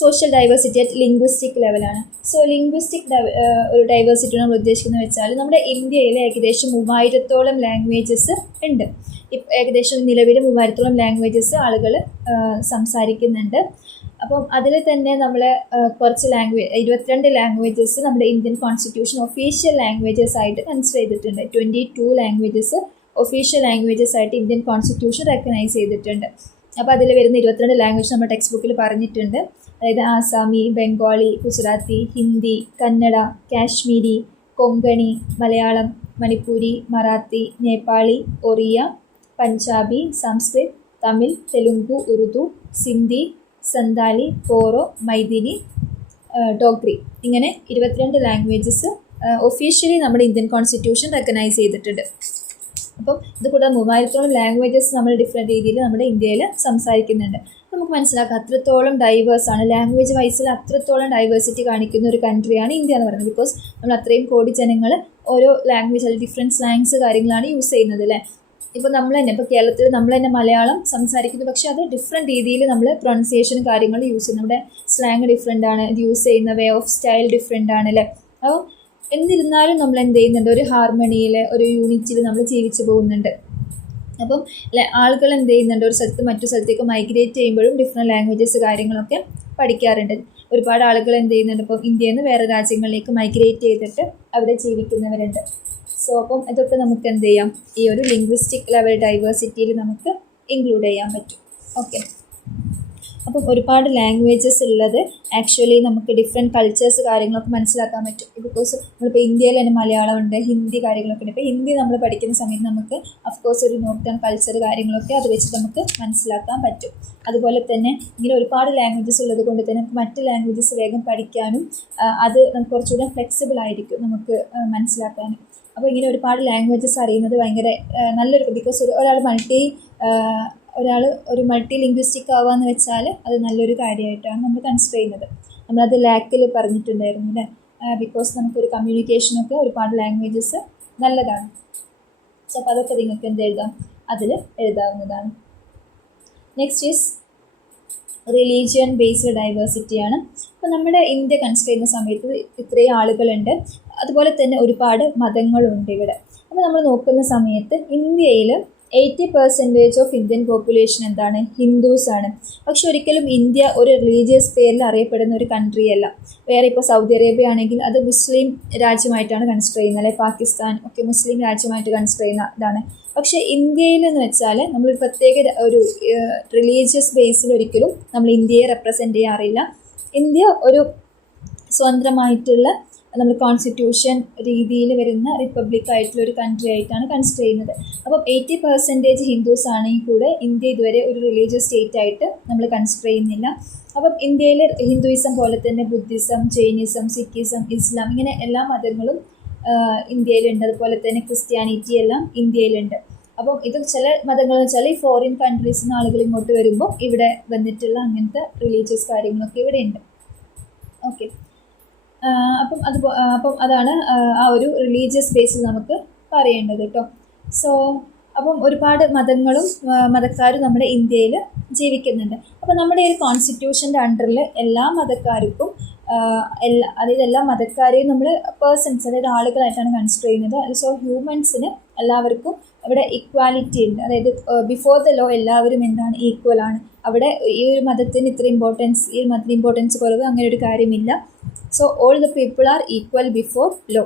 സോഷ്യൽ ഡൈവേഴ്സിറ്റി അറ്റ് ലിംഗ്വിസ്റ്റിക് ലെവലാണ്. സോ ലിംഗ്വിസ്റ്റിക് ഒരു ഡൈവേഴ്സിറ്റി നമ്മൾ ഉദ്ദേശിക്കുന്നത് വെച്ചാൽ നമ്മുടെ ഇന്ത്യയിൽ ഏകദേശം 3000-ഓളം ലാംഗ്വേജസ് ഉണ്ട്. ഏകദേശം നിലവിൽ 3000-ഓളം ലാംഗ്വേജസ് ആളുകൾ സംസാരിക്കുന്നുണ്ട്. അപ്പം അതിൽ തന്നെ നമ്മൾ കുറച്ച് 22 ലാംഗ്വേജസ് നമ്മുടെ ഇന്ത്യൻ കോൺസ്റ്റിറ്റ്യൂഷൻ ഒഫീഷ്യൽ ലാംഗ്വേജസ് ആയിട്ട് കൺസിഡർ ചെയ്തിട്ടുണ്ട്. 22 ലാംഗ്വേജസ് ഒഫീഷ്യൽ ലാംഗ്വേജസ് ആയിട്ട് ഇന്ത്യൻ കോൺസ്റ്റിറ്റ്യൂഷൻ റെക്കഗ്നൈസ് ചെയ്തിട്ടുണ്ട്. അപ്പോൾ അതിൽ വരുന്ന 22 ലാംഗ്വേജ് നമ്മുടെ ടെക്സ്റ്റ് ബുക്കിൽ പറഞ്ഞിട്ടുണ്ട്. അതായത് ആസാമി, ബംഗാളി, ഗുജറാത്തി, ഹിന്ദി, കന്നഡ, കാശ്മീരി, കൊങ്കണി, മലയാളം, മണിപ്പൂരി, മറാത്തി, നേപ്പാളി, ഒറിയ, പഞ്ചാബി, സംസ്കൃത്, തമിഴ്, തെലുങ്കു, ഉറുദു, സിന്ധി, സന്താലി, ബോറോ, മൈഥിലി, ഡോഗ്രി, ഇങ്ങനെ 22 ലാംഗ്വേജസ് ഒഫീഷ്യലി നമ്മുടെ ഇന്ത്യൻ കോൺസ്റ്റിറ്റ്യൂഷൻ റെക്കഗ്നൈസ് ചെയ്തിട്ടുണ്ട്. അപ്പം ഇത് കൂടാതെ 3000-ഓളം ലാംഗ്വേജസ് നമ്മൾ ഡിഫറെൻറ്റ് രീതിയിൽ നമ്മുടെ ഇന്ത്യയിൽ സംസാരിക്കുന്നുണ്ട്. നമുക്ക് മനസ്സിലാക്കാം അത്രത്തോളം ഡൈവേഴ്സാണ്, ലാംഗ്വേജ് വൈസിൽ അത്രത്തോളം ഡൈവേഴ്സിറ്റി കാണിക്കുന്ന ഒരു കൺട്രിയാണ് ഇന്ത്യ എന്ന് പറയുന്നത്. ബിക്കോസ് നമ്മൾ അത്രയും കോടി ജനങ്ങൾ ഓരോ ലാംഗ്വേജ് അല്ലെങ്കിൽ ഡിഫറെൻറ്റ് സ്ലാങ്സ് കാര്യങ്ങളാണ് യൂസ് ചെയ്യുന്നത് അല്ലേ. ഇപ്പോൾ നമ്മൾ തന്നെ ഇപ്പോൾ കേരളത്തിൽ നമ്മൾ തന്നെ മലയാളം സംസാരിക്കുന്നു, പക്ഷേ അത് ഡിഫറെൻറ്റ് രീതിയിൽ നമ്മൾ പ്രൊണൗൺസിയേഷൻ കാര്യങ്ങൾ യൂസ് ചെയ്യുന്നു. നമ്മുടെ സ്ലാങ് ഡിഫറെൻ്റ് ആണ്, ഇത് യൂസ് ചെയ്യുന്ന വേ ഓഫ് സ്റ്റൈൽ ഡിഫറെൻ്റ് ആണ് അല്ലേ. അപ്പോൾ എന്നിരുന്നാലും നമ്മൾ എന്ത് ചെയ്യുന്നുണ്ട്, ഒരു ഹാർമണിയിൽ ഒരു യൂണിറ്റിയിൽ നമ്മൾ ജീവിച്ചു പോകുന്നുണ്ട്. അപ്പം ആളുകൾ എന്ത് ചെയ്യുന്നുണ്ട്, ഒരു സ്ഥലത്ത് മറ്റു സ്ഥലത്തേക്ക് മൈഗ്രേറ്റ് ചെയ്യുമ്പോഴും ഡിഫറെൻറ്റ് ലാംഗ്വേജസ് കാര്യങ്ങളൊക്കെ പഠിക്കാറുണ്ട്. ഒരുപാട് ആളുകൾ എന്ത് ചെയ്യുന്നുണ്ട്, ഇപ്പം ഇന്ത്യയിൽ നിന്ന് വേറെ രാജ്യങ്ങളിലേക്ക് മൈഗ്രേറ്റ് ചെയ്തിട്ട് അവിടെ ജീവിക്കുന്നവരുണ്ട്. സോ അപ്പം ഇതൊക്കെ നമുക്ക് എന്ത് ചെയ്യാം, ഈ ഒരു ലിംഗ്വിസ്റ്റിക് ലെവൽ ഡൈവേഴ്സിറ്റിയിൽ നമുക്ക് ഇൻക്ലൂഡ് ചെയ്യാൻ പറ്റും. ഓക്കെ, അപ്പം ഒരുപാട് ലാംഗ്വേജസ് ഉള്ളത് ആക്ച്വലി നമുക്ക് ഡിഫറെൻറ്റ് കൾച്ചേഴ്സ് കാര്യങ്ങളൊക്കെ മനസ്സിലാക്കാൻ പറ്റും. ബിക്കോസ് നമ്മളിപ്പോൾ ഇന്ത്യയിൽ തന്നെ മലയാളം ഉണ്ട്, ഹിന്ദി കാര്യങ്ങളൊക്കെ ഉണ്ട്. ഇപ്പോൾ ഹിന്ദി നമ്മൾ പഠിക്കുന്ന സമയത്ത് നമുക്ക് അഫ്കോഴ്സ് ഒരു നോർത്തേൺ കൾച്ചർ കാര്യങ്ങളൊക്കെ അത് വെച്ച് നമുക്ക് മനസ്സിലാക്കാൻ പറ്റും. അതുപോലെ തന്നെ ഇങ്ങനെ ഒരുപാട് ലാംഗ്വേജസ് ഉള്ളത് കൊണ്ട് തന്നെ നമുക്ക് മറ്റ് ലാംഗ്വേജസ് വേഗം പഠിക്കാനും അത് നമുക്ക് കുറച്ചുകൂടെ ഫ്ലെക്സിബിൾ ആയിരിക്കും നമുക്ക് മനസ്സിലാക്കാനും. അപ്പോൾ ഇങ്ങനെ ഒരുപാട് ലാംഗ്വേജസ് അറിയുന്നത് ഭയങ്കര നല്ലൊരു, ബിക്കോസ് ഒരാൾ ഒരു മൾട്ടി ലിംഗ്വിസ്റ്റിക് ആവുകയെന്ന് വെച്ചാൽ അത് നല്ലൊരു കാര്യമായിട്ടാണ് നമ്മൾ കൺസിഡർ ചെയ്യുന്നത്. നമ്മളത് ലാക്കിൽ പറഞ്ഞിട്ടുണ്ടായിരുന്നു അല്ലേ, ബിക്കോസ് നമുക്കൊരു കമ്മ്യൂണിക്കേഷനൊക്കെ ഒരുപാട് ലാംഗ്വേജസ് നല്ലതാണ്. സോ അപ്പോൾ അതൊക്കെ നിങ്ങൾക്ക് എന്ത് എഴുതാം, അതിൽ എഴുതാവുന്നതാണ്. നെക്സ്റ്റ് ഈസ് റിലീജിയൻ ബേസ്ഡ് ഡൈവേഴ്സിറ്റിയാണ്. അപ്പോൾ നമ്മുടെ ഇന്ത്യ കൺസിഡർ ചെയ്യുന്ന സമയത്ത് ഇത്രയും ആളുകളുണ്ട്, അതുപോലെ തന്നെ ഒരുപാട് മതങ്ങളുണ്ട് ഇവിടെ. അപ്പോൾ നമ്മൾ നോക്കുന്ന സമയത്ത് ഇന്ത്യയിൽ 80% ഓഫ് ഇന്ത്യൻ പോപ്പുലേഷൻ എന്താണ്, ഹിന്ദുസ് ആണ്. പക്ഷെ ഒരിക്കലും ഇന്ത്യ ഒരു റിലീജിയസ് പേരിൽ അറിയപ്പെടുന്ന ഒരു കൺട്രി അല്ല. വേറെ ഇപ്പോൾ സൗദി അറേബ്യ ആണെങ്കിൽ അത് മുസ്ലിം രാജ്യമായിട്ടാണ് കൺസിഡർ ചെയ്യുന്നത്, അല്ലെ പാകിസ്ഥാൻ ഒക്കെ മുസ്ലിം രാജ്യമായിട്ട് കൺസിഡർ ചെയ്യുന്ന ഇതാണ്. പക്ഷേ ഇന്ത്യയിൽ എന്ന് വെച്ചാൽ നമ്മളൊരു പ്രത്യേക ഒരു റിലീജിയസ് ബേസിൽ ഒരിക്കലും നമ്മൾ ഇന്ത്യയെ റെപ്രസെൻ്റ് ചെയ്യാറില്ല. ഇന്ത്യ ഒരു സ്വതന്ത്രമായിട്ടുള്ള നമ്മൾ കോൺസ്റ്റിറ്റ്യൂഷൻ രീതിയിൽ വരുന്ന റിപ്പബ്ലിക് ആയിട്ടുള്ള ഒരു കൺട്രി ആയിട്ടാണ് കൺസിഡർ ചെയ്യുന്നത്. അപ്പം 80% ഹിന്ദുസ് ആണെങ്കിൽ കൂടെ ഇന്ത്യ ഇതുവരെ ഒരു റിലീജിയസ് സ്റ്റേറ്റ് ആയിട്ട് നമ്മൾ കൺസിഡർ ചെയ്യുന്നില്ല. അപ്പം ഇന്ത്യയിൽ ഹിന്ദുയിസം പോലെ തന്നെ ബുദ്ധിസം, ജൈനിസം, സിഖിസം, ഇസ്ലാം ഇങ്ങനെ എല്ലാ മതങ്ങളും ഇന്ത്യയിലുണ്ട്. അതുപോലെ തന്നെ ക്രിസ്ത്യാനിറ്റി എല്ലാം ഇന്ത്യയിലുണ്ട്. അപ്പം ഇത് ചില മതങ്ങൾ എന്ന് വെച്ചാൽ ഈ ഫോറിൻ കൺട്രീസിൽ നിന്ന് ആളുകൾ ഇങ്ങോട്ട് വരുമ്പോൾ ഇവിടെ വന്നിട്ടുള്ള അങ്ങനത്തെ റിലീജിയസ് കാര്യങ്ങളൊക്കെ ഇവിടെ ഉണ്ട്. ഓക്കെ, അപ്പം അതാണ് ആ ഒരു റിലീജിയസ് ബേസിൽ നമുക്ക് പറയേണ്ടത് കേട്ടോ. സോ അപ്പം ഒരുപാട് മതങ്ങളും മതക്കാരും നമ്മുടെ ഇന്ത്യയിൽ ജീവിക്കുന്നുണ്ട്. അപ്പം നമ്മുടെ ഈ കോൺസ്റ്റിറ്റ്യൂഷൻ്റെ അണ്ടറിൽ എല്ലാ മതക്കാർക്കും അതായത് എല്ലാ മതക്കാരെയും നമ്മൾ പേഴ്സൺസ് അതായത് ആളുകളായിട്ടാണ് കൺസിഡർ ചെയ്യുന്നത്. സോ ഹ്യൂമൻസിന് എല്ലാവർക്കും അവിടെ ഇക്വാലിറ്റി ഉണ്ട്. അതായത് ബിഫോർ ദ ലോ എല്ലാവരും എന്താണ്, ഈക്വൽ ആണ്. അവിടെ ഈ ഒരു മതത്തിന് ഇത്ര ഇമ്പോർട്ടൻസ്, ഈ മതത്തിന് ഇമ്പോർട്ടൻസ് കുറവ്, അങ്ങനെ ഒരു കാര്യമില്ല. So all the people are equal before law.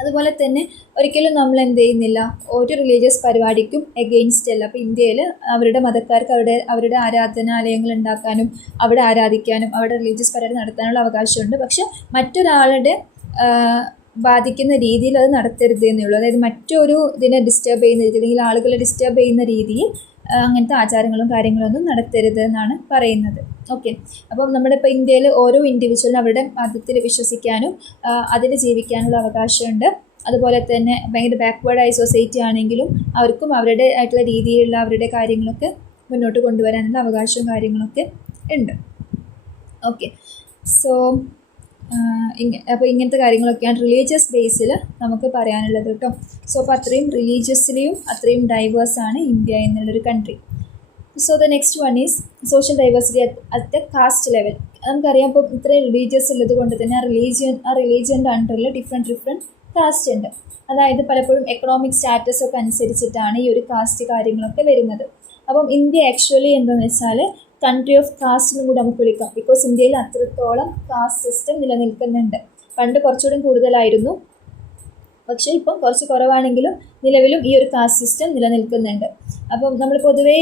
അതുപോലെ തന്നെ ഒരിക്കലും നമ്മൾ എന്ത് ചെയ്യുന്നില്ല, ഒരു റിലീജിയസ് പരിപാടിക്കും എഗെയിൻസ്റ്റ് അല്ല. അപ്പോൾ ഇന്ത്യയിൽ അവരുടെ മതക്കാർക്ക് അവരുടെ ആരാധനാലയങ്ങൾ ഉണ്ടാക്കാനും അവിടെ ആരാധിക്കാനും അവിടെ റിലീജിയസ് പരിപാടി നടത്താനുള്ള അവകാശമുണ്ട്. പക്ഷെ മറ്റൊരാളുടെ ബാധിക്കുന്ന രീതിയിൽ അത് നടത്തരുത് എന്നേ ഉള്ളൂ. അതായത് മറ്റൊരു ഇതിനെ ഡിസ്റ്റർബ് ചെയ്യുന്ന രീതി അല്ലെങ്കിൽ ആളുകളെ ഡിസ്റ്റർബ് ചെയ്യുന്ന രീതിയിൽ അങ്ങനത്തെ ആചാരങ്ങളും കാര്യങ്ങളൊന്നും നടത്തരുത് എന്നാണ് പറയുന്നത്. ഓക്കെ, അപ്പം നമ്മുടെ ഇപ്പോൾ ഇന്ത്യയിൽ ഓരോ ഇൻഡിവിജ്വലിനും അവരുടെ മതത്തിൽ വിശ്വസിക്കാനും അതിൽ ജീവിക്കാനുള്ള അവകാശമുണ്ട്. അതുപോലെ തന്നെ ഭയങ്കര ബാക്ക്വേർഡായ സൊസൈറ്റി ആണെങ്കിലും അവർക്കും അവരുടെ ആയിട്ടുള്ള രീതിയിലുള്ള അവരുടെ കാര്യങ്ങളൊക്കെ മുന്നോട്ട് കൊണ്ടുവരാനുള്ള അവകാശവും കാര്യങ്ങളൊക്കെ ഉണ്ട്. ഓക്കെ, സോ അപ്പോൾ ഇങ്ങനത്തെ കാര്യങ്ങളൊക്കെയാണ് റിലീജിയസ് ബേസിൽ നമുക്ക് പറയാനുള്ളത് കേട്ടോ. സോ അപ്പോൾ അത്രയും റിലീജിയസിലെയും അത്രയും ഡൈവേഴ്സാണ് ഇന്ത്യ എന്നുള്ളൊരു country. So the next one is social diversity at the caste level. നമുക്കറിയാം ഇപ്പോൾ ഇത്രയും റിലീജിയസ് ഉള്ളത് കൊണ്ട് തന്നെ ആ റിലീജിയൻ്റെ അണ്ടറിൽ ഡിഫറെൻറ്റ് കാസ്റ്റ് ഉണ്ട്. അതായത് പലപ്പോഴും എക്കണോമിക് സ്റ്റാറ്റസ് ഒക്കെ അനുസരിച്ചിട്ടാണ് ഈ ഒരു കാസ്റ്റ് കാര്യങ്ങളൊക്കെ വരുന്നത്. അപ്പം ഇന്ത്യ ആക്ച്വലി എന്താണെന്ന് വെച്ചാൽ കൺട്രി ഓഫ് കാസ്റ്റ് എന്നും കൂടി നമുക്ക് വിളിക്കാം. ബിക്കോസ് ഇന്ത്യയിൽ അത്രത്തോളം കാസ്റ്റ് സിസ്റ്റം നിലനിൽക്കുന്നുണ്ട്. പണ്ട് കുറച്ചുകൂടി കൂടുതലായിരുന്നു, പക്ഷേ ഇപ്പം കുറച്ച് കുറവാണെങ്കിലും നിലവിലും ഈ ഒരു കാസ്റ്റ് സിസ്റ്റം നിലനിൽക്കുന്നുണ്ട്. അപ്പം നമ്മൾ പൊതുവേ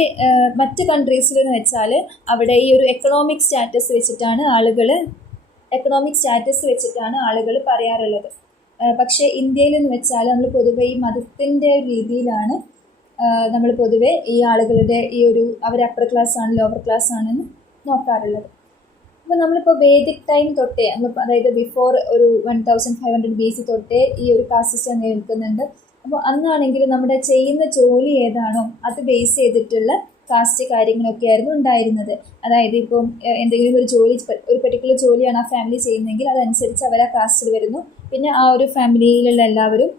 മറ്റ് കൺട്രീസിലെന്ന് വെച്ചാൽ അവിടെ ഈ ഒരു എക്കണോമിക് സ്റ്റാറ്റസ് വെച്ചിട്ടാണ് ആളുകൾ പറയാറുള്ളത്. പക്ഷേ ഇന്ത്യയിൽ എന്ന് വെച്ചാൽ നമ്മൾ പൊതുവേ ഈ മതത്തിൻ്റെ രീതിയിലാണ് നമ്മൾ പൊതുവേ ഈ ആളുകളുടെ ഈ ഒരു അവർ അപ്പർ ക്ലാസ് ആണ് ലോവർ ക്ലാസ് ആണെന്ന് നോക്കാറുള്ളത്. അപ്പോൾ നമ്മളിപ്പോൾ വേദിക് ടൈം തൊട്ടേ അതായത് ബിഫോർ ഒരു 1500 BC തൊട്ടേ ഈ ഒരു കാസ്റ്റ് സിസ്റ്റം നിലനിൽക്കുന്നുണ്ട്. അപ്പോൾ അന്നാണെങ്കിൽ നമ്മുടെ ചെയ്യുന്ന ജോലി ഏതാണോ അത് ബേസ് ചെയ്തിട്ടുള്ള കാസ്റ്റ് കാര്യങ്ങളൊക്കെ ആയിരുന്നു ഉണ്ടായിരുന്നത്. അതായത് ഇപ്പം എന്തെങ്കിലും ഒരു പെർട്ടിക്കുലർ ജോലിയാണ് ആ ഫാമിലി ചെയ്യുന്നതെങ്കിൽ അതനുസരിച്ച് അവർ ആ കാസ്റ്റിൽ വരുന്നു. പിന്നെ ആ ഒരു ഫാമിലിയിലുള്ള എല്ലാവരും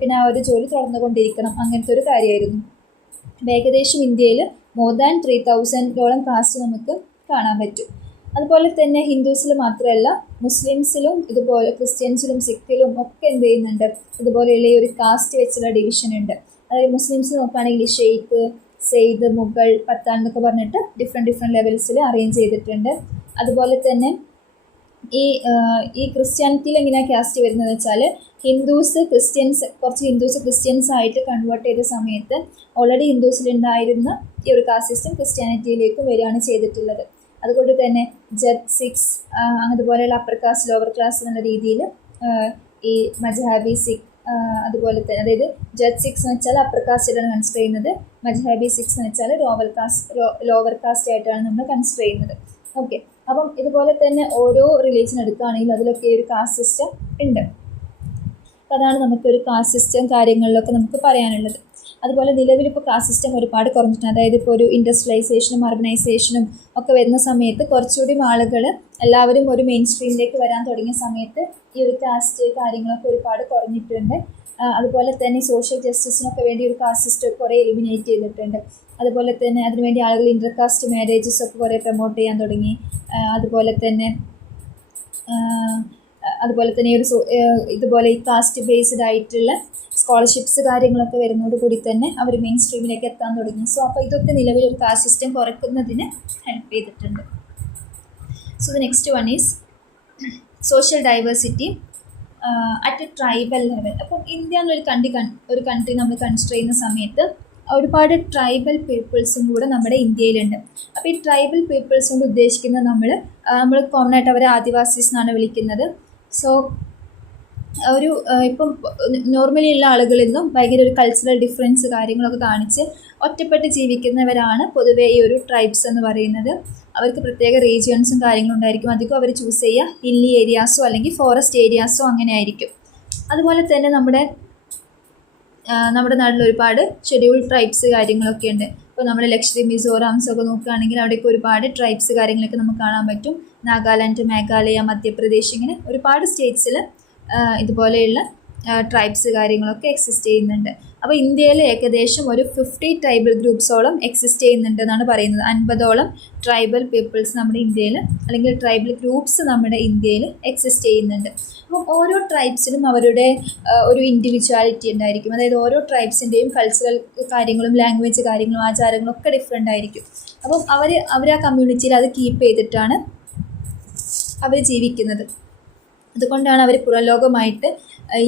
പിന്നെ ആ ഒരു ജോലി തുടർന്നുകൊണ്ടിരിക്കണം, അങ്ങനത്തെ ഒരു കാര്യമായിരുന്നു. ഏകദേശം ഇന്ത്യയിൽ മോർ ദാൻ 3000ഓളം കാസ്റ്റ് നമുക്ക് കാണാൻ പറ്റും. അതുപോലെ തന്നെ ഹിന്ദുസിൽ മാത്രമല്ല മുസ്ലിംസിലും ഇതുപോലെ ക്രിസ്ത്യൻസിലും സിഖിലും ഒക്കെ എന്ത് ചെയ്യുന്നുണ്ട്, ഇതുപോലെയുള്ള ഈ ഒരു കാസ്റ്റ് വെച്ചുള്ള ഡിവിഷൻ ഉണ്ട്. അതായത് മുസ്ലിംസ് നോക്കുകയാണെങ്കിൽ ഷെയ്ഖ്, സെയ്ദ്, മുഗൾ, പത്താൻ എന്നൊക്കെ പറഞ്ഞിട്ട് ഡിഫറെൻറ്റ് ലെവൽസിൽ അറേഞ്ച് ചെയ്തിട്ടുണ്ട്. അതുപോലെ തന്നെ ഈ ക്രിസ്ത്യാനിറ്റിയിൽ എങ്ങനെയാണ് കാസ്റ്റ് വരുന്നത് വെച്ചാൽ ഹിന്ദുസ് ക്രിസ്ത്യൻസ് ആയിട്ട് കൺവേർട്ട് ചെയ്ത സമയത്ത് ഓൾറെഡി ഹിന്ദുസിലുണ്ടായിരുന്ന ഈ ഒരു കാസ്റ്റ് സിസ്റ്റം ക്രിസ്ത്യാനിറ്റിയിലേക്ക് വരികയാണ് ചെയ്തിട്ടുള്ളത്. അതുകൊണ്ട് തന്നെ ജഡ് 6 അതുപോലെയുള്ള അപ്പർ കാസ്റ്റ് ലോവർ ക്ലാസ് എന്നുള്ള രീതിയിൽ ഈ മജ്ഹാബി സിഖ് അതുപോലെ തന്നെ, അതായത് ജഡ് 6 എന്ന് വെച്ചാൽ അപ്പർ കാസ്റ്റിലാണ് കൺസിഡർ ചെയ്യുന്നത്, മജ്ഹാബി 6 എന്ന് വെച്ചാൽ ലോവർ കാസ്റ്റ് ആയിട്ടാണ് നമ്മൾ കൺസിഡർ ചെയ്യുന്നത്. ഓക്കെ, അപ്പം ഇതുപോലെ തന്നെ ഓരോ റിലീജിയൻ എടുക്കുകയാണെങ്കിൽ അതിലൊക്കെ ഒരു കാസ്റ്റ് സിസ്റ്റം ഉണ്ട്. അപ്പോൾ അതാണ് നമുക്കൊരു കാസ്റ്റ് സിസ്റ്റം കാര്യങ്ങളിലൊക്കെ നമുക്ക് പറയാനുള്ളത്. അതുപോലെ നിലവിലിപ്പോൾ കാസ്റ്റ് സിസ്റ്റം ഒരുപാട് കുറഞ്ഞിട്ടുണ്ട്. അതായത് ഇപ്പോൾ ഒരു ഇൻഡസ്ട്രിയലൈസേഷനും അർബനൈസേഷനും ഒക്കെ വരുന്ന സമയത്ത് കുറച്ചുകൂടി ആളുകൾ എല്ലാവരും ഒരു മെയിൻ സ്ട്രീമിലേക്ക് വരാൻ തുടങ്ങിയ സമയത്ത് ഈ ഒരു കാസ്റ്റ് കാര്യങ്ങളൊക്കെ ഒരുപാട് കുറഞ്ഞിട്ടുണ്ട്. അതുപോലെ തന്നെ സോഷ്യൽ ജസ്റ്റിസിനൊക്കെ വേണ്ടി ഒരു കാസ്റ്റ് സിസ്റ്റം കുറേ എലിമിനേറ്റ് ചെയ്തിട്ടുണ്ട്. അതുപോലെ തന്നെ അതിനുവേണ്ടി ആളുകൾ ഇൻ്റർ കാസ്റ്റ് മാരേജസ് ഒക്കെ കുറേ പ്രൊമോട്ട് ചെയ്യാൻ തുടങ്ങി. അതുപോലെ തന്നെ ഇതുപോലെ ഈ കാസ്റ്റ് ബേസ്ഡ് ആയിട്ടുള്ള സ്കോളർഷിപ്സ് കാര്യങ്ങളൊക്കെ വരുന്നതോട് കൂടി തന്നെ അവർ മെയിൻ സ്ട്രീമിലേക്ക് എത്താൻ തുടങ്ങി. സോ അപ്പോൾ ഇതൊക്കെ നിലവിലൊരു കാസ്റ്റ് സിസ്റ്റം കുറയ്ക്കുന്നതിന് ഹെൽപ്പ് ചെയ്തിട്ടുണ്ട്. So the next one is social diversity at A tribal level. അപ്പം ഇന്ത്യ എന്നൊരു കൺട്രി നമ്മൾ കൺസിഡർ ചെയ്യുന്ന സമയത്ത് ഒരുപാട് ട്രൈബൽ പീപ്പിൾസും കൂടെ നമ്മുടെ ഇന്ത്യയിലുണ്ട്. അപ്പോൾ ഈ ട്രൈബൽ പീപ്പിൾസ് കൊണ്ട് ഉദ്ദേശിക്കുന്നത് നമ്മൾ കോമൺ ആയിട്ട് അവരെ ആദിവാസീസ് എന്നാണ് വിളിക്കുന്നത്. സോ ഇപ്പം നോർമലി ഉള്ള ആളുകളിൽ നിന്നും ഭയങ്കര ഒരു കൾച്ചറൽ ഡിഫറൻസ് കാര്യങ്ങളൊക്കെ കാണിച്ച് ഒറ്റപ്പെട്ട് ജീവിക്കുന്നവരാണ് പൊതുവേ ഈ ഒരു ട്രൈബ്സ് എന്ന് പറയുന്നത്. അവർക്ക് പ്രത്യേക റീജിയൻസും കാര്യങ്ങളും ഉണ്ടായിരിക്കും. അധികം അവർ ചൂസ് ചെയ്യുക ഹില്ലി ഏരിയാസോ അല്ലെങ്കിൽ ഫോറസ്റ്റ് ഏരിയാസോ അങ്ങനെ ആയിരിക്കും. അതുപോലെ തന്നെ നമ്മുടെ നാട്ടിൽ ഒരുപാട് ഷെഡ്യൂൾഡ് ട്രൈബ്സ് കാര്യങ്ങളൊക്കെ ഉണ്ട്. ഇപ്പോൾ നമ്മുടെ ലക്ഷദ്വീപ്, മിസോറാംസ് ഒക്കെ നോക്കുകയാണെങ്കിൽ അവിടെയൊക്കെ ഒരുപാട് ട്രൈബ്സ് കാര്യങ്ങളൊക്കെ നമുക്ക് കാണാൻ പറ്റും. നാഗാലാൻഡ്, മേഘാലയ, മധ്യപ്രദേശ്, ഇങ്ങനെ ഒരുപാട് സ്റ്റേറ്റ്സിൽ ഇതുപോലെയുള്ള ട്രൈബ്സ് കാര്യങ്ങളൊക്കെ എക്സിസ്റ്റ് ചെയ്യുന്നുണ്ട്. അപ്പോൾ ഇന്ത്യയിൽ ഏകദേശം ഒരു 50 ട്രൈബൽ ഗ്രൂപ്പ്സോളം എക്സിസ്റ്റ് ചെയ്യുന്നുണ്ട് എന്നാണ് പറയുന്നത്. 50ഓളം ട്രൈബൽ പീപ്പിൾസ് നമ്മുടെ ഇന്ത്യയിൽ, അല്ലെങ്കിൽ ട്രൈബൽ ഗ്രൂപ്പ്സ് നമ്മുടെ ഇന്ത്യയിൽ എക്സിസ്റ്റ് ചെയ്യുന്നുണ്ട്. അപ്പം ഓരോ ട്രൈബ്സിനും അവരുടെ ഒരു ഇൻഡിവിജ്വാലിറ്റി ഉണ്ടായിരിക്കും. അതായത് ഓരോ ട്രൈബ്സിൻ്റെയും കൾച്ചറൽ കാര്യങ്ങളും ലാംഗ്വേജ് കാര്യങ്ങളും ആചാരങ്ങളും ഒക്കെ ഡിഫറെൻ്റ് ആയിരിക്കും. അപ്പം അവർ ആ കമ്മ്യൂണിറ്റിയിൽ അത് കീപ്പ് ചെയ്തിട്ടാണ് അവർ ജീവിക്കുന്നത്. അതുകൊണ്ടാണ് അവർ പുറം ലോകമായിട്ട്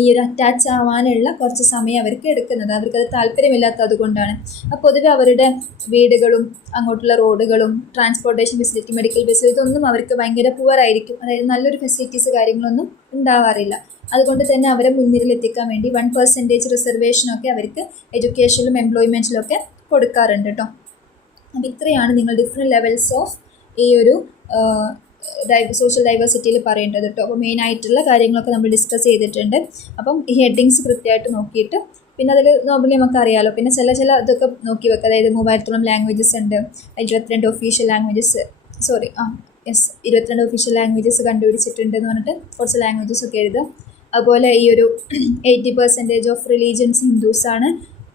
ഈ ഒരു അറ്റാച്ച് ആവാനുള്ള കുറച്ച് സമയം അവർക്ക് എടുക്കുന്നത്. അവർക്കത് താല്പര്യമില്ലാത്തത് കൊണ്ടാണ്. അപ്പോൾ പൊതുവെ അവരുടെ വീടുകളും അങ്ങോട്ടുള്ള റോഡുകളും ട്രാൻസ്പോർട്ടേഷൻ ഫെസിലിറ്റി, മെഡിക്കൽ ഫെസിലിറ്റി ഇതൊന്നും അവർക്ക് ഭയങ്കര പുവറായിരിക്കും. അതായത് നല്ലൊരു ഫെസിലിറ്റീസ് കാര്യങ്ങളൊന്നും ഉണ്ടാവാറില്ല. അതുകൊണ്ട് തന്നെ അവരെ മുൻനിരയിലെത്തിക്കാൻ വേണ്ടി 1% റിസർവേഷനൊക്കെ അവർക്ക് എഡ്യൂക്കേഷനിലും എംപ്ലോയ്മെൻറ്റിലൊക്കെ കൊടുക്കാറുണ്ട് കേട്ടോ. അപ്പോൾ ഇത്രയാണ് നിങ്ങൾ ഡിഫറെൻറ്റ് ലെവൽസ് ഓഫ് ഈ ഒരു സോഷ്യൽ ഡൈവേഴ്സിറ്റിയിൽ പറയേണ്ടത് കേട്ടോ. അപ്പോൾ മെയിനായിട്ടുള്ള കാര്യങ്ങളൊക്കെ നമ്മൾ ഡിസ്കസ് ചെയ്തിട്ടുണ്ട്. അപ്പം ഈ ഹെഡിങ്സ് കൃത്യമായിട്ട് നോക്കിയിട്ട്, പിന്നെ അതിൽ നോർമലി നമുക്കറിയാമല്ലോ, പിന്നെ ചില ഇതൊക്കെ നോക്കി വെക്കുക. അതായത് 3000ഓളം ലാംഗ്വേജസ് ഉണ്ട്, 22 ഒഫീഷ്യൽ ലാംഗ്വേജസ് 22 ഒഫീഷ്യൽ ലാംഗ്വേജസ് കണ്ടുപിടിച്ചിട്ടുണ്ട് എന്ന് പറഞ്ഞിട്ട് കുറച്ച് ലാംഗ്വേജസ് ഒക്കെ എഴുതുക. അതുപോലെ ഈ ഒരു 80% ഓഫ് റിലീജിയൻസ് ഹിന്ദുസാണ്,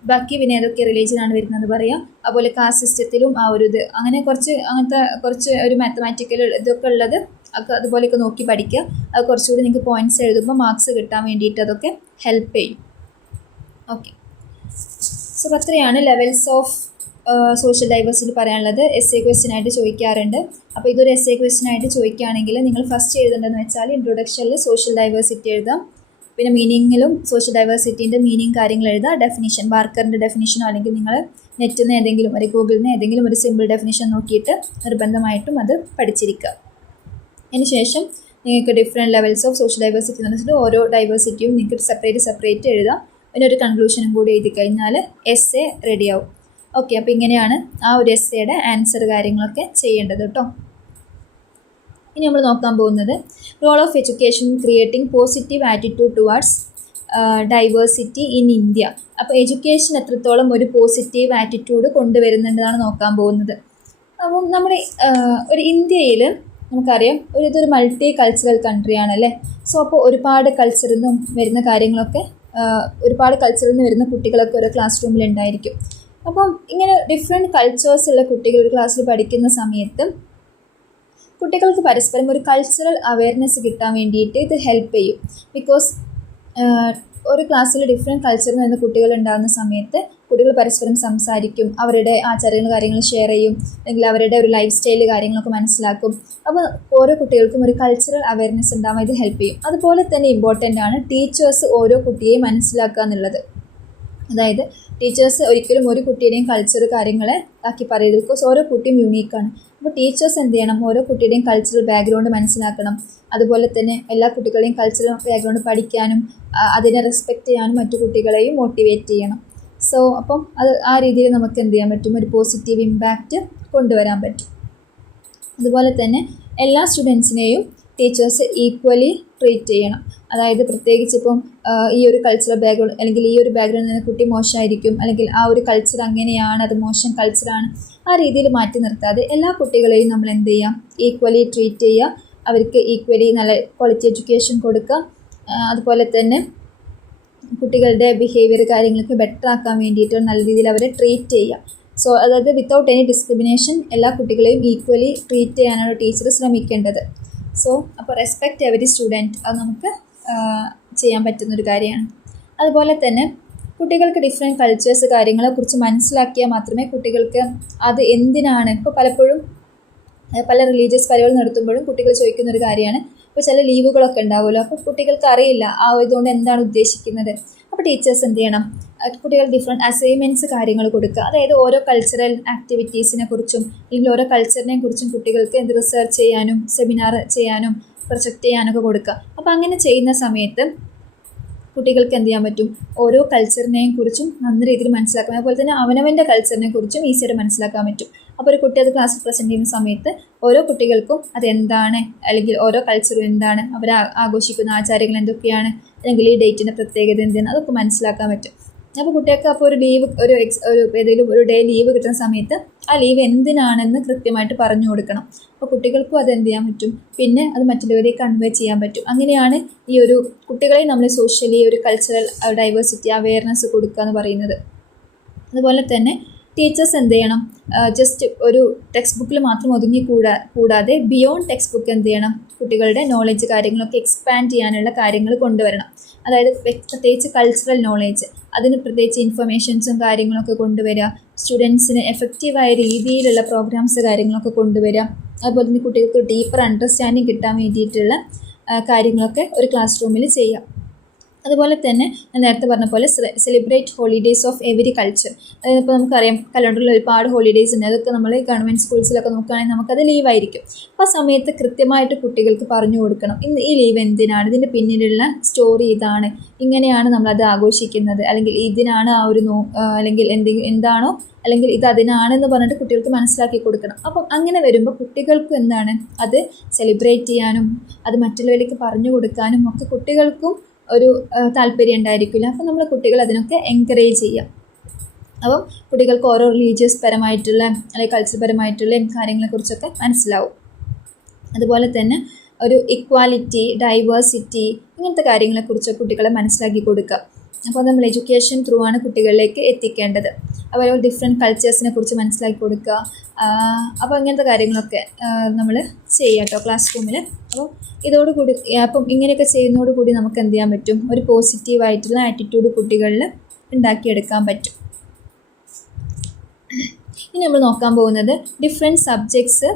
ബാക്കി പിന്നെ ഏതൊക്കെ റിലീജിയനാണ് വരുന്നത് പറയാം. അതുപോലെ കാസ്റ്റ് സിസ്റ്റത്തിലും ആ ഒരു ഇത് അങ്ങനെ കുറച്ച് ഒരു മാത്തമാറ്റിക്കൽ ഇതൊക്കെ ഉള്ളത് അതുപോലെയൊക്കെ നോക്കി പഠിക്കുക. അത് കുറച്ചുകൂടി നിങ്ങൾക്ക് പോയിൻറ്റ്സ് എഴുതുമ്പോൾ മാർക്സ് കിട്ടാൻ വേണ്ടിയിട്ട് അതൊക്കെ ഹെൽപ്പ് ചെയ്യും. ഓക്കെ, സോ അത്രയാണ് ലെവൽസ് ഓഫ് സോഷ്യൽ ഡൈവേഴ്സിറ്റി പറയാനുള്ളത്. എസ്സേ ക്വസ്റ്റ്യൻ ആയിട്ട് ചോദിക്കാറുണ്ട്. അപ്പോൾ ഇതൊരു എസ്സേ ക്വസ്റ്റ്യൻ ആയിട്ട് ചോദിക്കുകയാണെങ്കിൽ നിങ്ങൾ ഫസ്റ്റ് എഴുതേണ്ടതെന്ന് വെച്ചാൽ ഇൻട്രൊഡക്ഷനിൽ സോഷ്യൽ ഡൈവേഴ്സിറ്റി എഴുതാം. പിന്നെ മീനിങ്ങിലും സോഷ്യൽ ഡൈവേഴ്സിറ്റീൻ്റെ മീനിങ് കാര്യങ്ങൾ എഴുതുക. ഡെഫിനിഷൻ, ബാർക്കറിൻ്റെ ഡെഫിനിഷനോ അല്ലെങ്കിൽ നിങ്ങൾ നെറ്റിൽ നിന്ന് ഏതെങ്കിലും ഒരു ഗൂഗിളിൽ നിന്ന് ഏതെങ്കിലും ഒരു സിമ്പിൾ ഡെഫിനിഷൻ നോക്കിയിട്ട് നിർബന്ധമായിട്ടും അത് പഠിച്ചിരിക്കുക. അതിനുശേഷം നിങ്ങൾക്ക് different levels of social diversity എന്ന് വെച്ചിട്ട് ഓരോ ഡൈവേഴ്സിറ്റിയും നിങ്ങൾക്ക് സെപ്പറേറ്റ് എഴുതാം. പിന്നെ ഒരു കൺക്ലൂഷനും കൂടി എഴുതി കഴിഞ്ഞാൽ എസ്സേ റെഡിയാവും. ഓക്കെ, അപ്പോൾ ഇങ്ങനെയാണ് ആ ഒരു എസ്സേയുടെ ആൻസർ കാര്യങ്ങളൊക്കെ ചെയ്യേണ്ടത് കേട്ടോ. ഇനി നമ്മൾ നോക്കാൻ പോകുന്നത് role of education creating positive attitude towards diversity in India. അപ്പോൾ എഡ്യൂക്കേഷൻ എത്രത്തോളം ഒരു പോസിറ്റീവ് ആറ്റിറ്റ്യൂഡ് കൊണ്ടുവരുന്നുണ്ടെന്നാണ് നോക്കാൻ പോകുന്നത്. അപ്പം നമ്മുടെ ഒരു ഇന്ത്യയിൽ നമുക്കറിയാം ഇതൊരു മൾട്ടി കൾച്ചറൽ കൺട്രിയാണ് അല്ലേ. സോ അപ്പോൾ ഒരുപാട് കൾച്ചറിൽ നിന്നും വരുന്ന കാര്യങ്ങളൊക്കെ ഒരുപാട് കൾച്ചറിൽ നിന്ന് വരുന്ന കുട്ടികളൊക്കെ ഓരോ ക്ലാസ് റൂമിൽ ഉണ്ടായിരിക്കും. അപ്പം ഇങ്ങനെ ഡിഫറെൻറ്റ് കൾച്ചേഴ്സ് ഉള്ള കുട്ടികൾ ഒരു ക്ലാസ്സിൽ പഠിക്കുന്ന സമയത്ത് കുട്ടികൾക്ക് പരസ്പരം ഒരു കൾച്ചറൽ അവയർനെസ് കിട്ടാൻ വേണ്ടിയിട്ട് ഇത് ഹെൽപ്പ് ചെയ്യും. ബിക്കോസ് ഒരു ക്ലാസ്സിൽ ഡിഫറെൻറ്റ് കൾച്ചറിൽ നിന്ന് കുട്ടികൾ ഉണ്ടാകുന്ന സമയത്ത് കുട്ടികൾ പരസ്പരം സംസാരിക്കും, അവരുടെ ആചാരങ്ങൾ കാര്യങ്ങൾ ഷെയർ ചെയ്യും, അല്ലെങ്കിൽ അവരുടെ ഒരു ലൈഫ് സ്റ്റൈൽ കാര്യങ്ങളൊക്കെ മനസ്സിലാക്കും. അപ്പോൾ ഓരോ കുട്ടികൾക്കും ഒരു കൾച്ചറൽ അവയർനെസ് ഉണ്ടാവാൻ ഇത് ഹെൽപ്പ് ചെയ്യും. അതുപോലെ തന്നെ ഇമ്പോർട്ടൻ്റ് ആണ് ടീച്ചേഴ്സ് ഓരോ കുട്ടിയെയും മനസ്സിലാക്കുക എന്നുള്ളത്. അതായത് ടീച്ചേഴ്സ് ഒരിക്കലും ഒരു കുട്ടിയുടെയും കൾച്ചർ കാര്യങ്ങളെ ആക്കി പറയരുത്. ബിക്കോസ് ഓരോ കുട്ടിയും യുണീക്കാണ്. അപ്പോൾ ടീച്ചേഴ്സ് എന്ത് ചെയ്യണം, ഓരോ കുട്ടിയുടെയും കൾച്ചറൽ ബാക്ക്ഗ്രൗണ്ട് മനസ്സിലാക്കണം. അതുപോലെ തന്നെ എല്ലാ കുട്ടികളുടെയും കൾച്ചറൽ ബാക്ക്ഗ്രൗണ്ട് പഠിക്കാനും അതിനെ റെസ്പെക്റ്റ് ചെയ്യാനും മറ്റു കുട്ടികളെയും മോട്ടിവേറ്റ് ചെയ്യണം. സോ അപ്പം അത് ആ രീതിയിൽ നമുക്ക് എന്ത് ചെയ്യാൻ പറ്റും, ഒരു പോസിറ്റീവ് ഇമ്പാക്റ്റ് കൊണ്ടുവരാൻ പറ്റും. അതുപോലെ തന്നെ എല്ലാ സ്റ്റുഡൻസിനെയും ടീച്ചേഴ്സ് ഈക്വലി ട്രീറ്റ് ചെയ്യണം. അതായത് പ്രത്യേകിച്ച് ഇപ്പം ഈ ഒരു കൾച്ചറൽ ബാക്ക്ഗ്രൗണ്ട് അല്ലെങ്കിൽ ഈ ഒരു ബാക്ക്ഗ്രൗണ്ടിൽ നിന്ന് കുട്ടി മോശമായിരിക്കും, അല്ലെങ്കിൽ ആ ഒരു കൾച്ചർ അങ്ങനെയാണ്, അത് മോശം കൾച്ചറാണ്, ആ രീതിയിൽ മാറ്റി നിർത്താതെ എല്ലാ കുട്ടികളെയും നമ്മൾ എന്ത് ചെയ്യാം, ഈക്വലി ട്രീറ്റ് ചെയ്യുക. അവർക്ക് ഈക്വലി നല്ല ക്വാളിറ്റി എഡ്യൂക്കേഷൻ കൊടുക്കുക. അതുപോലെ തന്നെ കുട്ടികളുടെ ബിഹേവിയർ കാര്യങ്ങളൊക്കെ ബെറ്റർ ആക്കാൻ വേണ്ടിയിട്ട് നല്ല രീതിയിൽ അവരെ ട്രീറ്റ് ചെയ്യുക. സോ അതായത് വിത്തൗട്ട് എനി ഡിസ്ക്രിമിനേഷൻ എല്ലാ കുട്ടികളെയും ഈക്വലി ട്രീറ്റ് ചെയ്യാനാണ് ടീച്ചർ ശ്രമിക്കേണ്ടത്. സോ അപ്പോൾ റെസ്പെക്റ്റ് എവരി സ്റ്റുഡൻറ്റ് അത് നമുക്ക് ചെയ്യാൻ പറ്റുന്നൊരു കാര്യമാണ്. അതുപോലെ തന്നെ കുട്ടികൾക്ക് ഡിഫറെൻറ്റ് കൾച്ചേഴ്സ് കാര്യങ്ങളെക്കുറിച്ച് മനസ്സിലാക്കിയാൽ മാത്രമേ കുട്ടികൾക്ക് അത് എന്തിനാണ്, ഇപ്പോൾ പലപ്പോഴും പല റിലീജിയസ് പരിപാടി നടത്തുമ്പോഴും കുട്ടികൾ ചോദിക്കുന്നൊരു കാര്യമാണ്, ഇപ്പോൾ ചില ലീവുകളൊക്കെ ഉണ്ടാവുമല്ലോ, അപ്പോൾ കുട്ടികൾക്ക് അറിയില്ല ആ ഇതുകൊണ്ട് എന്താണ് ഉദ്ദേശിക്കുന്നത്. അപ്പോൾ ടീച്ചേഴ്സ് എന്ത് ചെയ്യണം, കുട്ടികൾ ഡിഫറെൻറ്റ് അസൈൻമെൻറ്റ്സ് കാര്യങ്ങൾ കൊടുക്കുക. അതായത് ഓരോ കൾച്ചറൽ ആക്ടിവിറ്റീസിനെ കുറിച്ചും അല്ലെങ്കിൽ ഓരോ കൾച്ചറിനെ കുറിച്ചും കുട്ടികൾക്ക് എന്ത് റിസർച്ച് ചെയ്യാനും സെമിനാർ ചെയ്യാനും പ്രൊജക്റ്റ് ചെയ്യാനൊക്കെ കൊടുക്കുക. അപ്പോൾ അങ്ങനെ ചെയ്യുന്ന സമയത്ത് കുട്ടികൾക്ക് എന്ത് ചെയ്യാൻ പറ്റും, ഓരോ കൾച്ചറിനെയും കുറിച്ചും നല്ല രീതിയിൽ മനസ്സിലാക്കാം. അതുപോലെ തന്നെ അവനവൻ്റെ കൾച്ചറിനെ കുറിച്ചും ഈസിയായിട്ട് മനസ്സിലാക്കാൻ പറ്റും. അപ്പോൾ ഒരു കുട്ടി അത് ക്ലാസ്സിൽ പ്രസൻറ്റ് ചെയ്യുന്ന സമയത്ത് ഓരോ കുട്ടികൾക്കും അതെന്താണ്, അല്ലെങ്കിൽ ഓരോ കൾച്ചറും എന്താണ്, അവർ ആഘോഷിക്കുന്ന ആചാരങ്ങൾ എന്തൊക്കെയാണ്, അല്ലെങ്കിൽ ഈ ഡേറ്റിൻ്റെ പ്രത്യേകത എന്താണ്, അതൊക്കെ മനസ്സിലാക്കാൻ പറ്റും. അപ്പോൾ കുട്ടികൾക്ക് അപ്പോൾ ഒരു ലീവ് ഒരു ഏതെങ്കിലും ഒരു ഡേ ലീവ് കിട്ടുന്ന സമയത്ത് ആ ലീവ് എന്തിനാണെന്ന് കൃത്യമായിട്ട് പറഞ്ഞു കൊടുക്കണം. അപ്പോൾ കുട്ടികൾക്കും അത് എന്ത് ചെയ്യാൻ പറ്റും, പിന്നെ അത് മറ്റുള്ളവരേക്ക് കൺവേ ചെയ്യാൻ പറ്റും. അങ്ങനെയാണ് ഈ ഒരു കുട്ടികളെ നമ്മൾ സോഷ്യലി ഒരു കൾച്ചറൽ ഡൈവേഴ്സിറ്റി അവയർനെസ് കൊടുക്കുക എന്ന് പറയുന്നത്. അതുപോലെ തന്നെ ടീച്ചേഴ്സ് എന്ത് ചെയ്യണം, ജസ്റ്റ് ഒരു ടെക്സ്റ്റ് ബുക്കിൽ മാത്രം കൂടാതെ ബിയോണ്ട് ടെക്സ്റ്റ് ബുക്ക് എന്ത് ചെയ്യണം, കുട്ടികളുടെ നോളജ് കാര്യങ്ങളൊക്കെ എക്സ്പാൻഡ് ചെയ്യാനുള്ള കാര്യങ്ങൾ കൊണ്ടുവരണം. അതായത് പ്രത്യേകിച്ച് കൾച്ചറൽ നോളേജ്, അതിന് പ്രത്യേകിച്ച് ഇൻഫർമേഷൻസും കാര്യങ്ങളൊക്കെ കൊണ്ടുവരിക. സ്റ്റുഡൻസിന് എഫക്റ്റീവായ രീതിയിലുള്ള പ്രോഗ്രാംസ് കാര്യങ്ങളൊക്കെ കൊണ്ടുവരിക. അതുപോലെ തന്നെ കുട്ടികൾക്ക് ഡീപ്പർ അണ്ടർസ്റ്റാൻഡിങ് കിട്ടാൻ വേണ്ടിയിട്ടുള്ള കാര്യങ്ങളൊക്കെ ഒരു ക്ലാസ് റൂമിൽ ചെയ്യുക. അതുപോലെ തന്നെ ഞാൻ നേരത്തെ പറഞ്ഞ പോലെ celebrate holidays of every culture. അതായത് ഇപ്പോൾ നമുക്കറിയാം കലണ്ടറിൽ ഒരുപാട് ഹോളിഡേയ്സ് ഉണ്ട്. അതൊക്കെ നമ്മൾ ഗവൺമെൻറ് സ്കൂൾസിലൊക്കെ നോക്കുകയാണെങ്കിൽ നമുക്കത് ലീവായിരിക്കും. അപ്പോൾ ആ സമയത്ത് കൃത്യമായിട്ട് കുട്ടികൾക്ക് പറഞ്ഞു കൊടുക്കണം, ഇന്ന് ഈ ലീവ് എന്തിനാണ്, ഇതിൻ്റെ പിന്നിലുള്ള സ്റ്റോറി ഇതാണ്, ഇങ്ങനെയാണ് നമ്മളത് ആഘോഷിക്കുന്നത്, അല്ലെങ്കിൽ ഇതിനാണ് ആ ഒരു അല്ലെങ്കിൽ എന്താണോ അല്ലെങ്കിൽ ഇത് അതിനാണെന്ന് പറഞ്ഞിട്ട് കുട്ടികൾക്ക് മനസ്സിലാക്കി കൊടുക്കണം. അപ്പം അങ്ങനെ വരുമ്പോൾ കുട്ടികൾക്കും എന്താണ് അത് സെലിബ്രേറ്റ് ചെയ്യാനും അത് മറ്റുള്ളവരിലേക്ക് പറഞ്ഞു കൊടുക്കാനും ഒക്കെ കുട്ടികൾക്കും ഒരു താല്പര്യം ഉണ്ടായിരിക്കില്ല. അപ്പം നമ്മൾ കുട്ടികൾ അതിനൊക്കെ എൻകറേജ് ചെയ്യാം. അപ്പം കുട്ടികൾക്ക് ഓരോ റിലീജിയസ് പരമായിട്ടുള്ള അല്ലെങ്കിൽ കൾച്ചർ പരമായിട്ടുള്ള കാര്യങ്ങളെക്കുറിച്ചൊക്കെ മനസ്സിലാവും. അതുപോലെ തന്നെ ഒരു ഇക്വാലിറ്റി, ഡൈവേഴ്സിറ്റി, ഇങ്ങനത്തെ കാര്യങ്ങളെക്കുറിച്ച് കുട്ടികളെ മനസ്സിലാക്കി കൊടുക്കുക. അപ്പോൾ നമ്മൾ എഡ്യൂക്കേഷൻ ത്രൂ ആണ് കുട്ടികളിലേക്ക് എത്തിക്കേണ്ടത്. അതുപോലെ ഡിഫറെൻറ്റ് കൾച്ചേഴ്സിനെ കുറിച്ച് മനസ്സിലാക്കി കൊടുക്കുക. അപ്പോൾ ഇങ്ങനത്തെ കാര്യങ്ങളൊക്കെ നമ്മൾ ചെയ്യുക കേട്ടോ ക്ലാസ് റൂമിൽ. അപ്പോൾ ഇതോടുകൂടി അപ്പം ഇങ്ങനെയൊക്കെ ചെയ്യുന്നതോടുകൂടി നമുക്ക് എന്ത് ചെയ്യാൻ പറ്റും, ഒരു പോസിറ്റീവായിട്ടുള്ള ആറ്റിറ്റ്യൂഡ് കുട്ടികളിൽ ഉണ്ടാക്കിയെടുക്കാൻ പറ്റും. ഇനി നമ്മൾ നോക്കാൻ പോകുന്നത് ഡിഫറെൻറ്റ് സബ്ജക്ട്സ്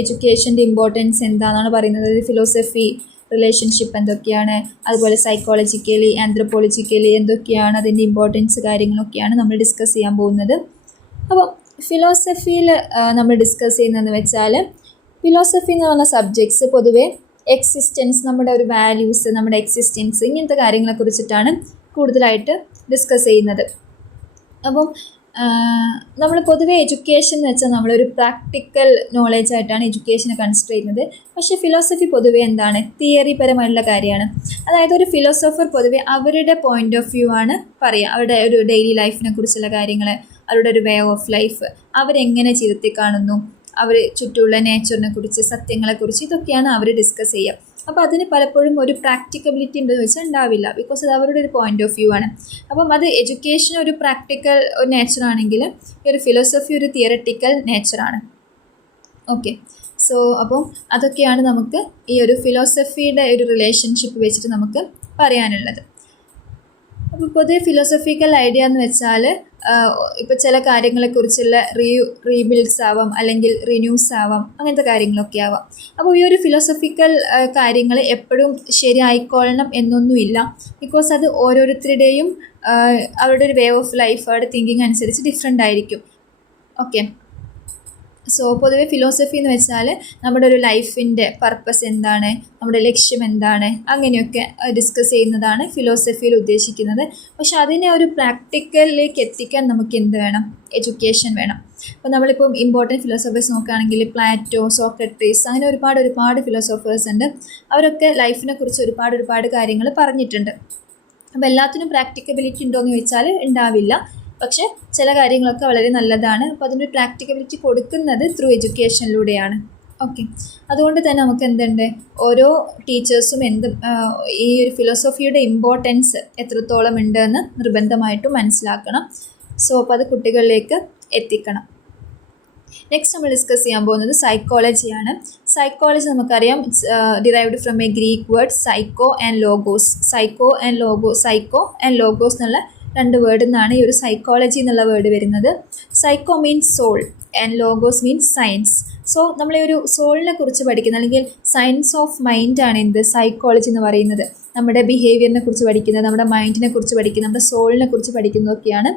എഡ്യൂക്കേഷൻ്റെ ഇമ്പോർട്ടൻസ് എന്താണെന്നാണ് പറയുന്നത്. ഫിലോസഫി, റിലേഷൻഷിപ്പ് എന്തൊക്കെയാണ്, അതുപോലെ സൈക്കോളജിക്കലി, ആന്ത്രപ്പോളജിക്കലി എന്തൊക്കെയാണ് അതിൻ്റെ ഇമ്പോർട്ടൻസ് കാര്യങ്ങളൊക്കെയാണ് നമ്മൾ ഡിസ്കസ് ചെയ്യാൻ പോകുന്നത്. അപ്പോൾ ഫിലോസഫിയിൽ നമ്മൾ ഡിസ്കസ് ചെയ്യുന്നതെന്ന് വെച്ചാൽ, ഫിലോസഫി എന്ന് പറഞ്ഞ സബ്ജക്ട്സ് പൊതുവേ എക്സിസ്റ്റൻസ്, നമ്മുടെ ഒരു വാല്യൂസ്, നമ്മുടെ എക്സിസ്റ്റൻസ്, ഇങ്ങനത്തെ കാര്യങ്ങളെക്കുറിച്ചിട്ടാണ് കൂടുതലായിട്ട് ഡിസ്കസ് ചെയ്യുന്നത്. അപ്പം നമ്മൾ പൊതുവേ എഡ്യൂക്കേഷൻ എന്ന് വെച്ചാൽ നമ്മളൊരു പ്രാക്ടിക്കൽ നോളേജ് ആയിട്ടാണ് എഡ്യൂക്കേഷനെ കൺസിഡർ ചെയ്യുന്നത്. പക്ഷേ ഫിലോസഫി പൊതുവേ എന്താണ്, തിയറി പരമായിട്ടുള്ള കാര്യമാണ്. അതായത് ഒരു ഫിലോസഫർ പൊതുവേ അവരുടെ പോയിൻ്റ് ഓഫ് വ്യൂ ആണ് പറയുക, അവരുടെ ഒരു ഡെയിലി ലൈഫിനെ കുറിച്ചുള്ള കാര്യങ്ങൾ, അവരുടെ ഒരു വേ ഓഫ് ലൈഫ്, അവരെങ്ങനെ ജീവിതത്തിൽ കാണുന്നു, അവർ ചുറ്റുമുള്ള നേച്ചറിനെ കുറിച്ച്, സത്യങ്ങളെക്കുറിച്ച്, ഇതൊക്കെയാണ് അവർ ഡിസ്കസ് ചെയ്യുക. അപ്പോൾ അതിന് പലപ്പോഴും ഒരു പ്രാക്ടിക്കബിലിറ്റി ഉണ്ടെന്ന് വെച്ചാൽ ഉണ്ടാവില്ല. ബിക്കോസ് അത് അവരുടെ ഒരു പോയിൻ്റ് ഓഫ് വ്യൂ ആണ്. അപ്പം അത് എഡ്യൂക്കേഷൻ ഒരു പ്രാക്ടിക്കൽ നേച്ചറാണെങ്കിൽ ഈ ഒരു ഫിലോസഫി ഒരു തിയററ്റിക്കൽ നേച്ചറാണ്. ഓക്കെ, സോ അപ്പം അതൊക്കെയാണ് നമുക്ക് ഈ ഒരു ഫിലോസഫിയുടെ ഒരു റിലേഷൻഷിപ്പ് വെച്ചിട്ട് നമുക്ക് പറയാനുള്ളത്. അപ്പോൾ പൊതുവെ ഫിലോസഫിക്കൽ ഐഡിയ എന്ന് വെച്ചാൽ ഇപ്പോൾ ചില കാര്യങ്ങളെക്കുറിച്ചുള്ള റീബിൽഡ്സ് ആവാം, അല്ലെങ്കിൽ റിന്യൂസ് ആവാം, അങ്ങനത്തെ കാര്യങ്ങളൊക്കെ ആവാം. അപ്പോൾ ഈ ഒരു ഫിലോസഫിക്കൽ കാര്യങ്ങൾ എപ്പോഴും ശരിയായിക്കൊള്ളണം എന്നൊന്നുമില്ല. ബിക്കോസ് അത് ഓരോരുത്തരുടെയും അവരുടെ ഒരു വേ ഓഫ് ലൈഫ്, അവരുടെ തിങ്കിങ് അനുസരിച്ച് ഡിഫറെൻ്റ് ആയിരിക്കും. ഓക്കെ, സോ പൊതുവെ ഫിലോസഫി എന്ന് വെച്ചാൽ നമ്മുടെ ഒരു ലൈഫിൻ്റെ പർപ്പസ് എന്താണ്, നമ്മുടെ ലക്ഷ്യം എന്താണ്, അങ്ങനെയൊക്കെ ഡിസ്കസ് ചെയ്യുന്നതാണ് ഫിലോസഫിയിൽ ഉദ്ദേശിക്കുന്നത്. പക്ഷെ അതിനെ ഒരു പ്രാക്ടിക്കലിലേക്ക് എത്തിക്കാൻ നമുക്ക് എന്ത് വേണം? എഡ്യൂക്കേഷൻ വേണം. അപ്പോൾ നമ്മളിപ്പം ഇമ്പോർട്ടൻറ്റ് ഫിലോസഫേഴ്സ് നോക്കുകയാണെങ്കിൽ പ്ലാറ്റോ, സോക്രട്ടീസ്, അങ്ങനെ ഒരുപാട് ഫിലോസഫേഴ്സ് ഉണ്ട്. അവരൊക്കെ ലൈഫിനെ കുറിച്ച് ഒരുപാട് കാര്യങ്ങൾ പറഞ്ഞിട്ടുണ്ട്. അപ്പോൾ എല്ലാത്തിനും പ്രാക്ടിക്കബിലിറ്റി ഉണ്ടോ എന്ന് ചോദിച്ചാൽ ഉണ്ടാവില്ല. പക്ഷേ ചില കാര്യങ്ങളൊക്കെ വളരെ നല്ലതാണ്. അപ്പോൾ അതിൻ്റെ പ്രാക്ടിക്കബിലിറ്റി കൊടുക്കുന്നത് ത്രൂ എഡ്യൂക്കേഷനിലൂടെയാണ്. ഓക്കെ, അതുകൊണ്ട് തന്നെ നമുക്ക് എന്തുണ്ട്, ഓരോ ടീച്ചേഴ്സും ഈ ഒരു ഫിലോസഫിയുടെ ഇമ്പോർട്ടൻസ് എത്രത്തോളം ഉണ്ട് എന്ന് നിർബന്ധമായിട്ടും മനസ്സിലാക്കണം. സോ അപ്പോൾ അത് കുട്ടികളിലേക്ക് എത്തിക്കണം. നെക്സ്റ്റ് നമ്മൾ ഡിസ്കസ് ചെയ്യാൻ പോകുന്നത് സൈക്കോളജിയാണ്. സൈക്കോളജി നമുക്കറിയാം, it's derived from A Greek word psycho and logos. Psycho and logos എന്നുള്ള 2 വേർഡിൽ നിന്നാണ് ഈ ഒരു സൈക്കോളജി എന്നുള്ള വേർഡ് വരുന്നത്. Psycho means soul and logos means science. So നമ്മൾ ഈ ഒരു സോളിനെ കുറിച്ച് പഠിക്കുന്ന, അല്ലെങ്കിൽ സയൻസ് ഓഫ് മൈൻഡാണ് എന്ത് സൈക്കോളജി എന്ന് പറയുന്നത്. നമ്മുടെ ബിഹേവിയറിനെ കുറിച്ച് പഠിക്കുന്നത്, നമ്മുടെ മൈൻഡിനെ കുറിച്ച് പഠിക്കുന്നത്, നമ്മുടെ സോളിനെ കുറിച്ച് പഠിക്കുന്നതൊക്കെയാണ്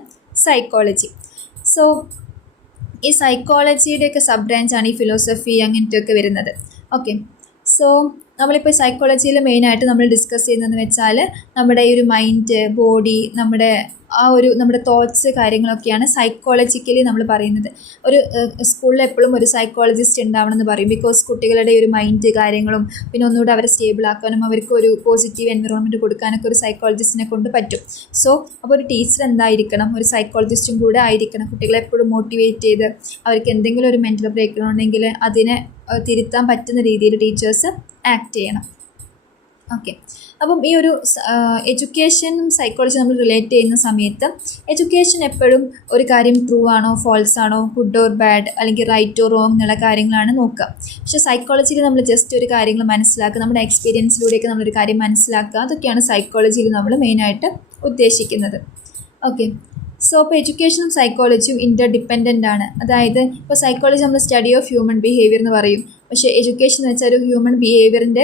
സൈക്കോളജി. സോ ഈ സൈക്കോളജിയുടെയൊക്കെ സബ് ബ്രാഞ്ചാണ് ഈ ഫിലോസഫി അങ്ങനത്തെയൊക്കെ വരുന്നത്. ഓക്കെ, സോ നമ്മളിപ്പോൾ സൈക്കോളജിയിൽ മെയിനായിട്ട് നമ്മൾ ഡിസ്കസ് ചെയ്യുന്നതെന്ന് വെച്ചാൽ നമ്മുടെ ഈ ഒരു മൈൻഡ്, ബോഡി, നമ്മുടെ തോട്ട്സ് കാര്യങ്ങളൊക്കെയാണ് സൈക്കോളജിക്കലി നമ്മൾ പറയുന്നത്. ഒരു സ്കൂളിൽ എപ്പോഴും ഒരു സൈക്കോളജിസ്റ്റ് ഉണ്ടാവണം എന്ന് പറയും. ബിക്കോസ് കുട്ടികളുടെ ഒരു മൈൻഡ് കാര്യങ്ങളും പിന്നെ ഒന്നുകൂടെ അവരെ സ്റ്റേബിൾ ആക്കാനും അവർക്ക് ഒരു പോസിറ്റീവ് എൻവിറോൺമെൻറ്റ് കൊടുക്കാനൊക്കെ ഒരു സൈക്കോളജിസ്റ്റിനെ കൊണ്ട് പറ്റും. സോ അപ്പോൾ ഒരു ടീച്ചർ എന്തായിരിക്കണം, ഒരു സൈക്കോളജിസ്റ്റും കൂടെ ആയിരിക്കണം. കുട്ടികളെ എപ്പോഴും മോട്ടിവേറ്റ് ചെയ്ത് അവർക്ക് എന്തെങ്കിലും ഒരു മെൻ്റൽ ബ്രേക്ക് ഉണ്ടെങ്കിൽ അതിനെ തിരുത്താൻ പറ്റുന്ന രീതിയിൽ ടീച്ചേഴ്സ് ആക്ട് ചെയ്യണം. ഓക്കെ, അപ്പം ഈ ഒരു എഡ്യൂക്കേഷനും സൈക്കോളജി നമ്മൾ റിലേറ്റ് ചെയ്യുന്ന സമയത്ത് എഡ്യൂക്കേഷൻ എപ്പോഴും ഒരു കാര്യം ട്രൂ ആണോ ഫോൾസ് ആണോ, ഗുഡ് ഓർ ബാഡ്, അല്ലെങ്കിൽ റൈറ്റ് ഓർ റോങ് എന്നുള്ള കാര്യങ്ങളാണ് നോക്കുക. പക്ഷേ സൈക്കോളജിയിൽ നമ്മൾ ജസ്റ്റ് ഒരു കാര്യങ്ങൾ മനസ്സിലാക്കുക, നമ്മുടെ എക്സ്പീരിയൻസിലൂടെയൊക്കെ നമ്മളൊരു കാര്യം മനസ്സിലാക്കുക. അതൊക്കെയാണ് സൈക്കോളജിയിൽ നമ്മൾ മെയിനായിട്ട് ഉദ്ദേശിക്കുന്നത്. ഓക്കെ, സോ ഇപ്പോൾ എഡ്യൂക്കേഷനും സൈക്കോളജിയും ഇൻ്റർ ഡിപ്പെൻഡൻ്റ് ആണ്. അതായത് ഇപ്പോൾ സൈക്കോളജി നമ്മൾ സ്റ്റഡി ഓഫ് ഹ്യൂമൻ ബിഹേവിയർ എന്ന് പറയും. പക്ഷേ എഡ്യൂക്കേഷൻ എന്ന് വെച്ചാൽ ഒരു ഹ്യൂമൻ ബിഹേവിയറിൻ്റെ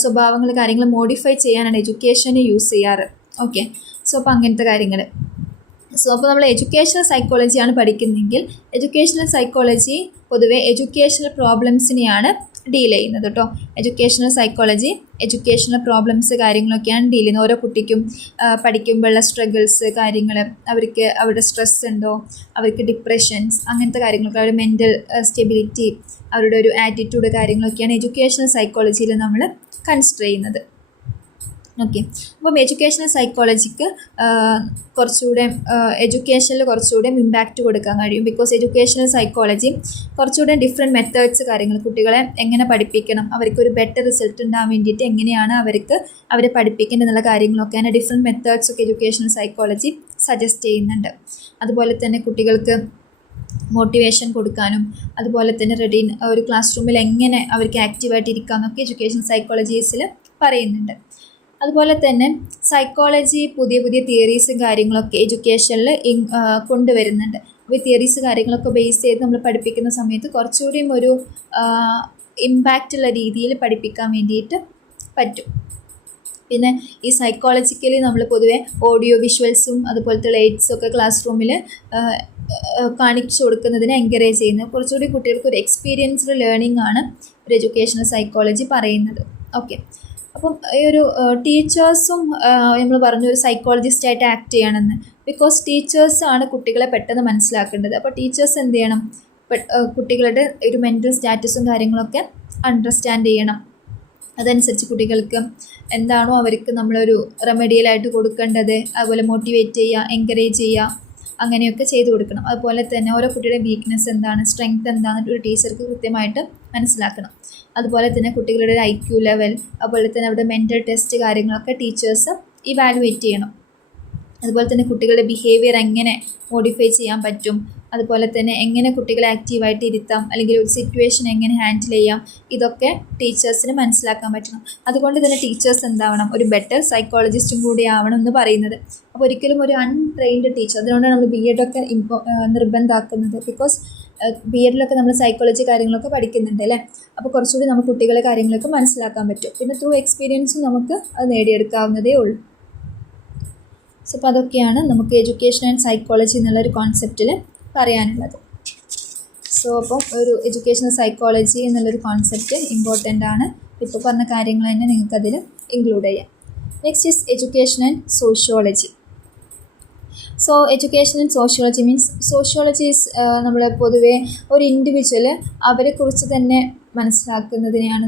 സ്വഭാവങ്ങൾ കാര്യങ്ങൾ മോഡിഫൈ ചെയ്യാനാണ് എഡ്യൂക്കേഷനെ യൂസ് ചെയ്യാറ്. ഓക്കെ, സോ അപ്പോൾ അങ്ങനത്തെ കാര്യങ്ങൾ. സോ അപ്പോൾ നമ്മൾ എഡ്യൂക്കേഷണൽ സൈക്കോളജിയാണ് പഠിക്കുന്നതെങ്കിൽ എഡ്യൂക്കേഷണൽ സൈക്കോളജി പൊതുവേ എഡ്യൂക്കേഷണൽ പ്രോബ്ലംസിനെയാണ് ഡീൽ ചെയ്യുന്നത് കേട്ടോ. എഡ്യൂക്കേഷണൽ സൈക്കോളജി എഡ്യൂക്കേഷണൽ പ്രോബ്ലംസ് കാര്യങ്ങളൊക്കെയാണ് ഡീൽ ചെയ്യുന്നത്. ഓരോ കുട്ടിക്കും പഠിക്കുമ്പോഴുള്ള സ്ട്രഗിൾസ് കാര്യങ്ങൾ, അവർക്ക് അവരുടെ സ്ട്രെസ് ഉണ്ടോ, അവർക്ക് ഡിപ്രഷൻസ്, അങ്ങനത്തെ കാര്യങ്ങളൊക്കെ, അവരുടെ മെൻ്റൽ സ്റ്റെബിലിറ്റി, അവരുടെ ഒരു ആറ്റിറ്റ്യൂഡ് കാര്യങ്ങളൊക്കെയാണ് എഡ്യൂക്കേഷണൽ സൈക്കോളജിയിൽ നമ്മൾ കൺസിഡർ ചെയ്യുന്നത്. ഓക്കെ, അപ്പം എഡ്യൂക്കേഷണൽ സൈക്കോളജിക്ക് കുറച്ചുകൂടെ എഡ്യൂക്കേഷനിൽ കുറച്ചുകൂടെ ഇമ്പാക്റ്റ് കൊടുക്കാൻ കഴിയും. ബിക്കോസ് എഡ്യൂക്കേഷണൽ സൈക്കോളജി കുറച്ചുകൂടെ ഡിഫറെൻറ്റ് മെത്തേഡ്സ് കാര്യങ്ങൾ, കുട്ടികളെ എങ്ങനെ പഠിപ്പിക്കണം, അവർക്കൊരു ബെറ്റർ റിസൾട്ട് ഉണ്ടാകാൻ വേണ്ടിയിട്ട് എങ്ങനെയാണ് അവരെ പഠിപ്പിക്കേണ്ടത് എന്നുള്ള കാര്യങ്ങളൊക്കെ അതിൻ്റെ ഡിഫറെൻറ്റ് മെത്തേഡ്സ് ഒക്കെ എഡ്യൂക്കേഷണൽ സൈക്കോളജി സജസ്റ്റ് ചെയ്യുന്നുണ്ട്. അതുപോലെ തന്നെ കുട്ടികൾക്ക് മോട്ടിവേഷൻ കൊടുക്കാനും അതുപോലെ തന്നെ ഒരു ക്ലാസ് റൂമിൽ എങ്ങനെ അവർക്ക് ആക്റ്റീവായിട്ട് ഇരിക്കാമെന്നൊക്കെ എഡ്യൂക്കേഷൻ സൈക്കോളജീസിൽ പറയുന്നുണ്ട്. അതുപോലെ തന്നെ സൈക്കോളജി പുതിയ തിയറീസും കാര്യങ്ങളൊക്കെ എഡ്യൂക്കേഷനിൽ കൊണ്ടുവരുന്നുണ്ട്. അപ്പോൾ ഈ തിയറീസ് കാര്യങ്ങളൊക്കെ ബേസ് ചെയ്ത് നമ്മൾ പഠിപ്പിക്കുന്ന സമയത്ത് കുറച്ചുകൂടിയും ഒരു ഇമ്പാക്റ്റുള്ള രീതിയിൽ പഠിപ്പിക്കാൻ വേണ്ടിയിട്ട് പറ്റും. പിന്നെ ഈ സൈക്കോളജിക്കലി നമ്മൾ പൊതുവെ ഓഡിയോ വിഷ്വൽസും അതുപോലത്തെ എയ്ഡ്സും ഒക്കെ ക്ലാസ് റൂമിൽ കാണിച്ചു കൊടുക്കുന്നതിനെ എൻകറേജ് ചെയ്യുന്നത്. കുറച്ചുകൂടി കുട്ടികൾക്ക് ഒരു എക്സ്പീരിയൻസ്ഡ് ലേണിംഗ് ആണ് ഒരു എഡ്യൂക്കേഷണൽ സൈക്കോളജി പറയുന്നത്. ഓക്കെ, അപ്പം ഈ ഒരു ടീച്ചേഴ്സും നമ്മൾ പറഞ്ഞു ഒരു സൈക്കോളജിസ്റ്റായിട്ട് ആക്ട് ചെയ്യണമെന്ന്. ബിക്കോസ് ടീച്ചേഴ്സാണ് കുട്ടികളെ പെട്ടെന്ന് മനസ്സിലാക്കേണ്ടത്. അപ്പോൾ ടീച്ചേഴ്സ് എന്ത് ചെയ്യണം, കുട്ടികളുടെ ഒരു മെൻ്റൽ സ്റ്റാറ്റസും കാര്യങ്ങളൊക്കെ അണ്ടർസ്റ്റാൻഡ് ചെയ്യണം. അതനുസരിച്ച് കുട്ടികൾക്ക് എന്താണോ അവർക്ക് നമ്മളൊരു റെമഡിയലായിട്ട് കൊടുക്കേണ്ടത് അതുപോലെ മോട്ടിവേറ്റ് ചെയ്യുക, എൻകറേജ് ചെയ്യുക, അങ്ങനെയൊക്കെ ചെയ്തു കൊടുക്കണം. അതുപോലെ തന്നെ ഓരോ കുട്ടിയുടെ വീക്ക്നെസ് എന്താണ്, സ്ട്രെങ്ത് എന്താണെന്ന് ഒരു ടീച്ചർക്ക് കൃത്യമായിട്ട് മനസ്സിലാക്കണം. അതുപോലെ തന്നെ കുട്ടികളുടെ ഒരു IQ ലെവൽ, അതുപോലെ തന്നെ അവരുടെ മെൻ്റൽ ടെസ്റ്റ് കാര്യങ്ങളൊക്കെ ടീച്ചേഴ്സ് ഇവാലുവേറ്റ് ചെയ്യണം. അതുപോലെ തന്നെ കുട്ടികളുടെ ബിഹേവിയർ എങ്ങനെ മോഡിഫൈ ചെയ്യാൻ പറ്റും, അതുപോലെ തന്നെ എങ്ങനെ കുട്ടികളെ ആക്റ്റീവായിട്ട് ഇരുത്താം, അല്ലെങ്കിൽ ഒരു സിറ്റുവേഷൻ എങ്ങനെ ഹാൻഡിൽ ചെയ്യാം, ഇതൊക്കെ ടീച്ചേഴ്സിന് മനസ്സിലാക്കാൻ പറ്റണം. അതുകൊണ്ട് തന്നെ ടീച്ചേഴ്സ് എന്താവണം, ഒരു ബെറ്റർ സൈക്കോളജിസ്റ്റും കൂടി ആവണം എന്ന് പറയുന്നത്. അപ്പോൾ ഒരിക്കലും ഒരു അൺട്രെയിൻഡ് ടീച്ചർ, അതുകൊണ്ടാണ് നമ്മൾ BEd ഒക്കെ നിർബന്ധമാക്കുന്നത്. ബിക്കോസ് BEdലൊക്കെ നമ്മൾ സൈക്കോളജി കാര്യങ്ങളൊക്കെ പഠിക്കുന്നുണ്ട് അല്ലേ. അപ്പോൾ കുറച്ചുകൂടി നമുക്ക് കുട്ടികളെ കാര്യങ്ങളൊക്കെ മനസ്സിലാക്കാൻ പറ്റും. പിന്നെ ത്രൂ എക്സ്പീരിയൻസും നമുക്ക് അത് നേടിയെടുക്കാവുന്നതേ ഉള്ളൂ. സോ അപ്പോൾ അതൊക്കെയാണ് നമുക്ക് എഡ്യൂക്കേഷൻ ആൻഡ് സൈക്കോളജി എന്നുള്ളൊരു കോൺസെപ്റ്റിൽ പറയാനുള്ളത്. സോ അപ്പം ഒരു എഡ്യൂക്കേഷണൽ സൈക്കോളജി എന്നുള്ളൊരു കോൺസെപ്റ്റ് ഇമ്പോർട്ടൻ്റ് ആണ്. ഇപ്പോൾ പറഞ്ഞ കാര്യങ്ങൾ തന്നെ നിങ്ങൾക്കതിൽ ഇൻക്ലൂഡ് ചെയ്യാം. Next is education and sociology. So education and sociology means sociology is നമ്മൾ പൊതുവേ ഒരു ഇൻഡിവിജ്വൽ അവരെക്കുറിച്ച് തന്നെ മനസ്സിലാക്കുന്നതിനെയാണ്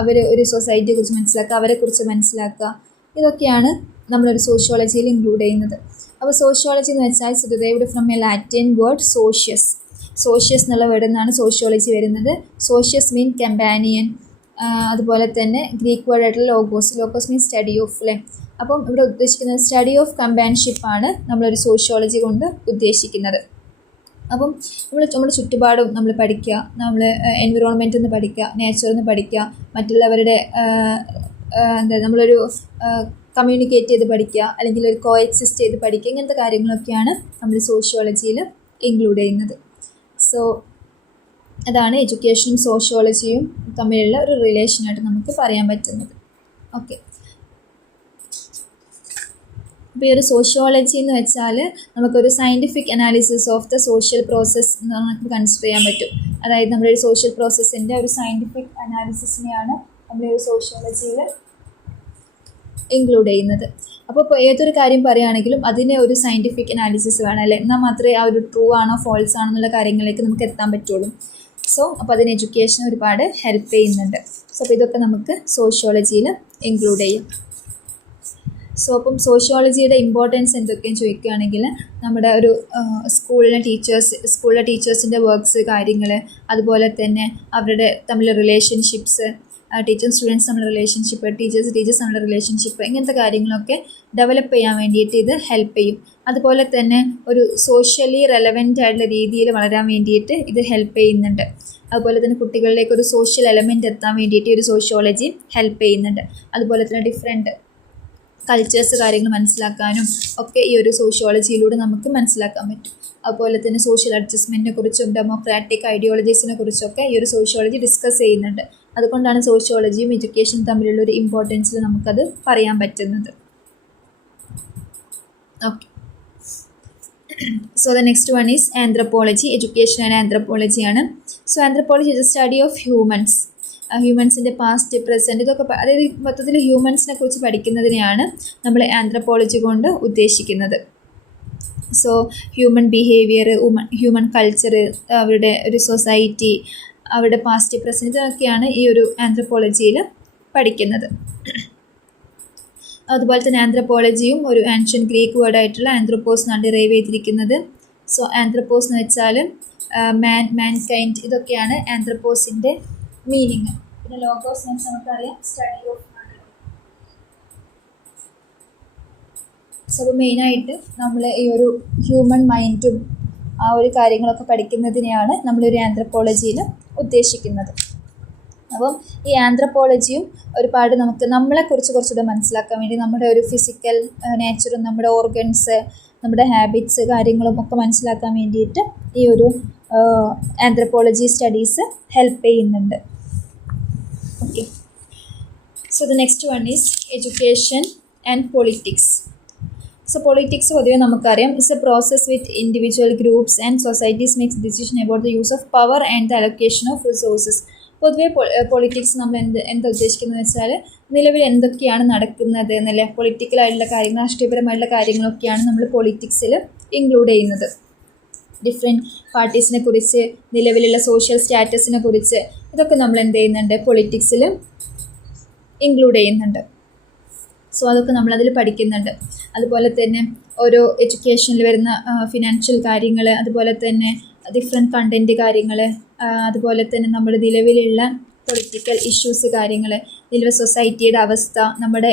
അവർ ഒരു സൊസൈറ്റിയെക്കുറിച്ച് മനസ്സിലാക്കുക, അവരെക്കുറിച്ച് മനസ്സിലാക്കുക, ഇതൊക്കെയാണ് നമ്മളൊരു സോഷ്യോളജിയിൽ ഇൻക്ലൂഡ് ചെയ്യുന്നത്. അപ്പോൾ സോഷ്യോളജി എന്ന് വെച്ചാൽ derived from a Latin word socius. Socius എന്നുള്ള വേർഡിൽ നിന്നാണ് സോഷ്യോളജി വരുന്നത്. സോഷ്യസ് മീൻ കമ്പാനിയൻ, അതുപോലെ തന്നെ ഗ്രീക്ക് വേർഡ് ആയിട്ടുള്ള logos. Logos mean study of അല്ലേ. അപ്പം ഇവിടെ ഉദ്ദേശിക്കുന്നത് സ്റ്റഡി ഓഫ് കമ്പാൻഷിപ്പാണ് നമ്മളൊരു സോഷ്യോളജി കൊണ്ട് ഉദ്ദേശിക്കുന്നത്. അപ്പം നമ്മുടെ ചുറ്റുപാടും നമ്മൾ പഠിക്കുക, നമ്മൾ എൻവിറോൺമെൻറ്റിൽ നിന്ന് പഠിക്കുക, നേച്ചറിൽ നിന്ന് പഠിക്കുക, മറ്റുള്ളവരുടെ നമ്മളൊരു കമ്മ്യൂണിക്കേറ്റ് ചെയ്ത് പഠിക്കുക, അല്ലെങ്കിൽ ഒരു കോഎക്സിസ്റ്റ് ചെയ്ത് പഠിക്കുക, ഇങ്ങനത്തെ കാര്യങ്ങളൊക്കെയാണ് നമ്മൾ സോഷ്യോളജിയിൽ ഇൻക്ലൂഡ് ചെയ്യുന്നത്. സോ അതാണ് എഡ്യൂക്കേഷനും സോഷ്യോളജിയും തമ്മിലുള്ള ഒരു റിലേഷനായിട്ട് നമുക്ക് പറയാൻ പറ്റുന്നത്. ഓക്കെ, അപ്പോൾ ഈ ഒരു സോഷ്യോളജി എന്ന് വെച്ചാൽ നമുക്കൊരു scientific analysis of the social process എന്ന് നമുക്ക് കൺസിഡർ ചെയ്യാൻ പറ്റും. അതായത് നമ്മുടെ ഒരു സോഷ്യൽ പ്രോസസ്സിൻ്റെ ഒരു സയൻറ്റിഫിക് അനാലിസിസിനെയാണ് നമ്മുടെ ഒരു സോഷ്യോളജിയിൽ ഇൻക്ലൂഡ് ചെയ്യുന്നത്. അപ്പോൾ ഇപ്പോൾ ഏതൊരു കാര്യം പറയുകയാണെങ്കിലും അതിന് ഒരു സയൻറ്റിഫിക് അനാലിസിസ് വേണം അല്ലേ, എന്നാൽ മാത്രമേ ആ ഒരു ട്രൂ ആണോ ഫോൾസ് ആണോ എന്നുള്ള കാര്യങ്ങളിലേക്ക് നമുക്ക് എത്താൻ പറ്റുള്ളൂ. സോ അപ്പോൾ അതിന് എഡ്യൂക്കേഷൻ ഒരുപാട് ഹെൽപ്പ് ചെയ്യുന്നുണ്ട്. സോ അപ്പോൾ ഇതൊക്കെ നമുക്ക് സോഷ്യോളജിയിൽ ഇൻക്ലൂഡ് ചെയ്യാം. സോ അപ്പം സോഷ്യോളജിയുടെ ഇമ്പോർട്ടൻസ് എന്തൊക്കെയെന്ന് ചോദിക്കുകയാണെങ്കിൽ നമ്മുടെ ഒരു സ്കൂളിലെ ടീച്ചേഴ്സിൻ്റെ വർക്ക്സ് കാര്യങ്ങൾ, അതുപോലെ തന്നെ അവരുടെ തമ്മിലുള്ള റിലേഷൻഷിപ്സ്, ടീച്ചേഴ്സ് സ്റ്റുഡൻസ് തമ്മിലുള്ള റിലേഷൻഷിപ്പ്, ടീച്ചേഴ്സ് തമ്മിലുള്ള റിലേഷൻഷിപ്പ്, ഇങ്ങനത്തെ കാര്യങ്ങളൊക്കെ ഡെവലപ്പ് ചെയ്യാൻ വേണ്ടിയിട്ട് ഇത് ഹെൽപ്പ് ചെയ്യും. അതുപോലെ തന്നെ ഒരു സോഷ്യലി റെലവൻ്റ് ആയിട്ടുള്ള രീതിയിൽ വളരാൻ വേണ്ടിയിട്ട് ഇത് ഹെൽപ്പ് ചെയ്യുന്നുണ്ട്. അതുപോലെ തന്നെ കുട്ടികളിലേക്ക് ഒരു സോഷ്യൽ എലമെൻറ്റ് എത്താൻ വേണ്ടിയിട്ട് ഒരു സോഷ്യോളജി ഹെൽപ്പ് ചെയ്യുന്നുണ്ട്. അതുപോലെ തന്നെ ഡിഫറെൻറ്റ് കൾച്ചേഴ്സ് കാര്യങ്ങൾ മനസ്സിലാക്കാനും ഒക്കെ ഈ ഒരു സോഷ്യോളജിയിലൂടെ നമുക്ക് മനസ്സിലാക്കാൻ പറ്റും. അതുപോലെ തന്നെ സോഷ്യൽ അഡ്ജസ്റ്റ്മെൻറ്റിനെ കുറിച്ചും ഡെമോക്രാറ്റിക് ഐഡിയോളജീസിനെ കുറിച്ചൊക്കെ ഈ ഒരു സോഷ്യോളജി ഡിസ്കസ് ചെയ്യുന്നുണ്ട്. അതുകൊണ്ടാണ് സോഷ്യോളജിയും എഡ്യൂക്കേഷനും തമ്മിലുള്ള ഒരു ഇമ്പോർട്ടൻസിൽ നമുക്കത് പറയാൻ പറ്റുന്നത്. Okay, so the next one is anthropology. Education and anthropology ആണ്. So anthropology is a study of humans. ഹ്യൂമൻസിൻ്റെ പാസ്റ്റ് പ്രസൻറ്റ് ഇതൊക്കെ, അതായത് മൊത്തത്തിൽ ഹ്യൂമൻസിനെ കുറിച്ച് പഠിക്കുന്നതിനെയാണ് നമ്മൾ ആന്ത്രപ്പോളജി കൊണ്ട് ഉദ്ദേശിക്കുന്നത്. So human behaviour, human culture, അവരുടെ ഒരു സൊസൈറ്റി, അവരുടെ പാസ്റ്റ് പ്രസൻറ്റ്, ഇതൊക്കെയാണ് ഈ ഒരു ആന്ത്രപ്പോളജിയിൽ പഠിക്കുന്നത്. അതുപോലെ തന്നെ ആന്ത്രപ്പോളജിയും ഒരു ആൻഷ്യൻ ഗ്രീക്ക് വേർഡായിട്ടുള്ള ആന്ത്രോപോസ് എന്നാണ് ഡിറൈവ് ചെയ്തിരിക്കുന്നത്. സോ ആന്ത്രോപോസ് എന്ന് വെച്ചാൽ മാൻകൈൻഡ്, ഇതൊക്കെയാണ് ആന്ത്രോപോസിൻ്റെ മീനിങ്. പിന്നെ ലോഗോസ് എന്ന് വെച്ചാൽ നമുക്കറിയാം സ്റ്റഡി ഓഫ്. സോ മെയിനായിട്ട് നമ്മൾ ഈ ഒരു ഹ്യൂമൻ മൈൻഡും ആ ഒരു കാര്യങ്ങളൊക്കെ പഠിക്കുന്നതിനെയാണ് നമ്മളൊരു ആന്ത്രപ്പോളജിയിൽ ഉദ്ദേശിക്കുന്നത്. അപ്പം ഈ ആന്ത്രപ്പോളജിയും ഒരുപാട് നമുക്ക് നമ്മളെക്കുറിച്ച് കുറച്ചുകൂടെ മനസ്സിലാക്കാൻ വേണ്ടി, നമ്മുടെ ഒരു ഫിസിക്കൽ നേച്ചറും നമ്മുടെ ഓർഗൻസ്, നമ്മുടെ ഹാബിറ്റ്സ് കാര്യങ്ങളും ഒക്കെ മനസ്സിലാക്കാൻ വേണ്ടിയിട്ട് ഈ ഒരു ആന്ത്രപ്പോളജി സ്റ്റഡീസ് ഹെൽപ്പ് ചെയ്യുന്നുണ്ട്. Okay, so the next one is education and politics. So politics പൊതുവെ നമുക്കറിയാം it's A process with individual groups and societies makes decision about the use of power and the allocation of resources. പൊതുവെ പൊളിറ്റിക്സ് നമ്മൾ എന്താ ഉദ്ദേശിക്കുന്നത് വെച്ചാൽ നിലവിൽ എന്തൊക്കെയാണ് നടക്കുന്നത് എന്നല്ലേ, പൊളിറ്റിക്കലായിട്ടുള്ള കാര്യങ്ങൾ, രാഷ്ട്രീയപരമായിട്ടുള്ള കാര്യങ്ങളൊക്കെയാണ് നമ്മൾ പൊളിറ്റിക്സിൽ ഇൻക്ലൂഡ് ചെയ്യുന്നത്. ഡിഫറെൻറ്റ് പാർട്ടീസിനെ കുറിച്ച്, നിലവിലുള്ള സോഷ്യൽ സ്റ്റാറ്റസിനെ കുറിച്ച്, ഇതൊക്കെ നമ്മൾ എന്ത് ചെയ്യുന്നുണ്ട്, പൊളിറ്റിക്സിൽ ഇൻക്ലൂഡ് ചെയ്യുന്നുണ്ട്. സോ അതൊക്കെ നമ്മളതിൽ പഠിക്കുന്നുണ്ട്. അതുപോലെ തന്നെ ഓരോ എഡ്യൂക്കേഷനിൽ വരുന്ന ഫിനാൻഷ്യൽ കാര്യങ്ങൾ, അതുപോലെ തന്നെ ഡിഫറെൻറ്റ് കണ്ടൻറ്റ് കാര്യങ്ങൾ, അതുപോലെ തന്നെ നമ്മുടെ നിലവിലുള്ള പൊളിറ്റിക്കൽ ഇഷ്യൂസ് കാര്യങ്ങൾ, നിലവിൽ സൊസൈറ്റിയുടെ അവസ്ഥ, നമ്മുടെ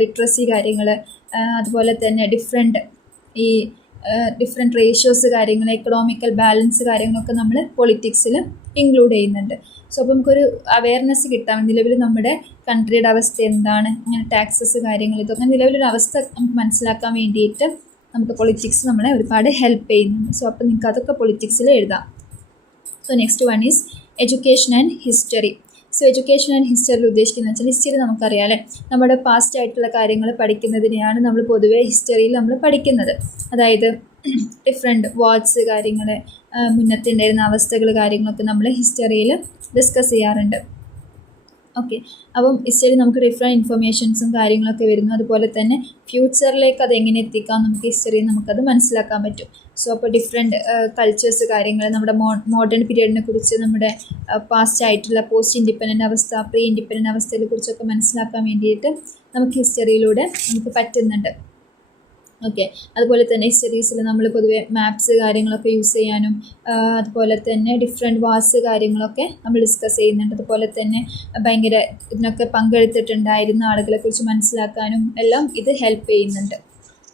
ലിറ്ററസി കാര്യങ്ങൾ, അതുപോലെ തന്നെ ഈ ഡിഫറെൻറ്റ് റേഷ്യോസ് കാര്യങ്ങൾ, എക്കണോമിക്കൽ ബാലൻസ് കാര്യങ്ങളൊക്കെ നമ്മൾ പൊളിറ്റിക്സിൽ ഇൻക്ലൂഡ് ചെയ്യുന്നുണ്ട്. സോ അപ്പോൾ നമുക്കൊരു അവയർനെസ് കിട്ടാൻ നിലവിൽ നമ്മുടെ കൺട്രിയുടെ അവസ്ഥ എന്താണ്, അങ്ങനെ ടാക്സസ് കാര്യങ്ങൾ, ഇതൊക്കെ നിലവിലൊരു അവസ്ഥ നമുക്ക് മനസ്സിലാക്കാൻ വേണ്ടിയിട്ട് നമുക്ക് പൊളിറ്റിക്സ് നമ്മളെ ഒരുപാട് ഹെൽപ്പ് ചെയ്യുന്നുണ്ട്. സോ അപ്പോൾ നിങ്ങൾക്ക് അതൊക്കെ പൊളിറ്റിക്സിൽ എഴുതാം. So next one is education and history. So education and ഹിസ്റ്ററിയിൽ ഉദ്ദേശിക്കുന്നത് വെച്ചാൽ ഹിസ്റ്ററി നമുക്കറിയാം അല്ലേ, നമ്മുടെ പാസ്റ്റ് ആയിട്ടുള്ള കാര്യങ്ങൾ പഠിക്കുന്നതിനെയാണ് നമ്മൾ പൊതുവേ ഹിസ്റ്ററിയിൽ നമ്മൾ പഠിക്കുന്നത്. അതായത് ഡിഫറെൻറ്റ് വാർഡ്സ് കാര്യങ്ങൾ, മുന്നത്തെ ഉണ്ടായിരുന്ന അവസ്ഥകൾ കാര്യങ്ങളൊക്കെ നമ്മൾ ഹിസ്റ്ററിയിൽ ഡിസ്കസ് ചെയ്യാറുണ്ട്. ഓക്കെ, അപ്പം ഹിസ്റ്ററി നമുക്ക് ഡിഫറെൻറ്റ് ഇൻഫർമേഷൻസും കാര്യങ്ങളൊക്കെ വരുന്നു. അതുപോലെ തന്നെ ഫ്യൂച്ചറിലേക്ക് അത് എങ്ങനെ എത്തിക്കാം നമുക്ക് ഹിസ്റ്ററിയിൽ നമുക്കത് മനസ്സിലാക്കാൻ പറ്റും. സോ അപ്പോൾ ഡിഫറെൻറ്റ് കൾച്ചേഴ്സ് കാര്യങ്ങൾ, നമ്മുടെ മോഡേൺ പീരീഡിനെ കുറിച്ച്, നമ്മുടെ പാസ്റ്റ് ആയിട്ടുള്ള പോസ്റ്റ് ഇൻഡിപെൻഡൻ്റ് അവസ്ഥ, പ്രീ ഇൻഡിപെൻഡൻ്റ് അവസ്ഥയെ കുറിച്ചൊക്കെ മനസ്സിലാക്കാൻ വേണ്ടിയിട്ട് നമുക്ക് ഹിസ്റ്ററിയിലൂടെ നമുക്ക് പറ്റുന്നുണ്ട്. ഓക്കെ, അതുപോലെ തന്നെ ഹിസ്റ്ററീസിൽ നമ്മൾ പൊതുവെ മാപ്സ് കാര്യങ്ങളൊക്കെ യൂസ് ചെയ്യാനും അതുപോലെ തന്നെ ഡിഫറെൻറ്റ് വാർസ് കാര്യങ്ങളൊക്കെ നമ്മൾ ഡിസ്കസ് ചെയ്യുന്നുണ്ട്. അതുപോലെ തന്നെ ഭയങ്കര ഇതിനൊക്കെ പങ്കെടുത്തിട്ടുണ്ടായിരുന്ന ആളുകളെക്കുറിച്ച് മനസ്സിലാക്കാനും എല്ലാം ഇത് ഹെൽപ്പ് ചെയ്യുന്നുണ്ട്.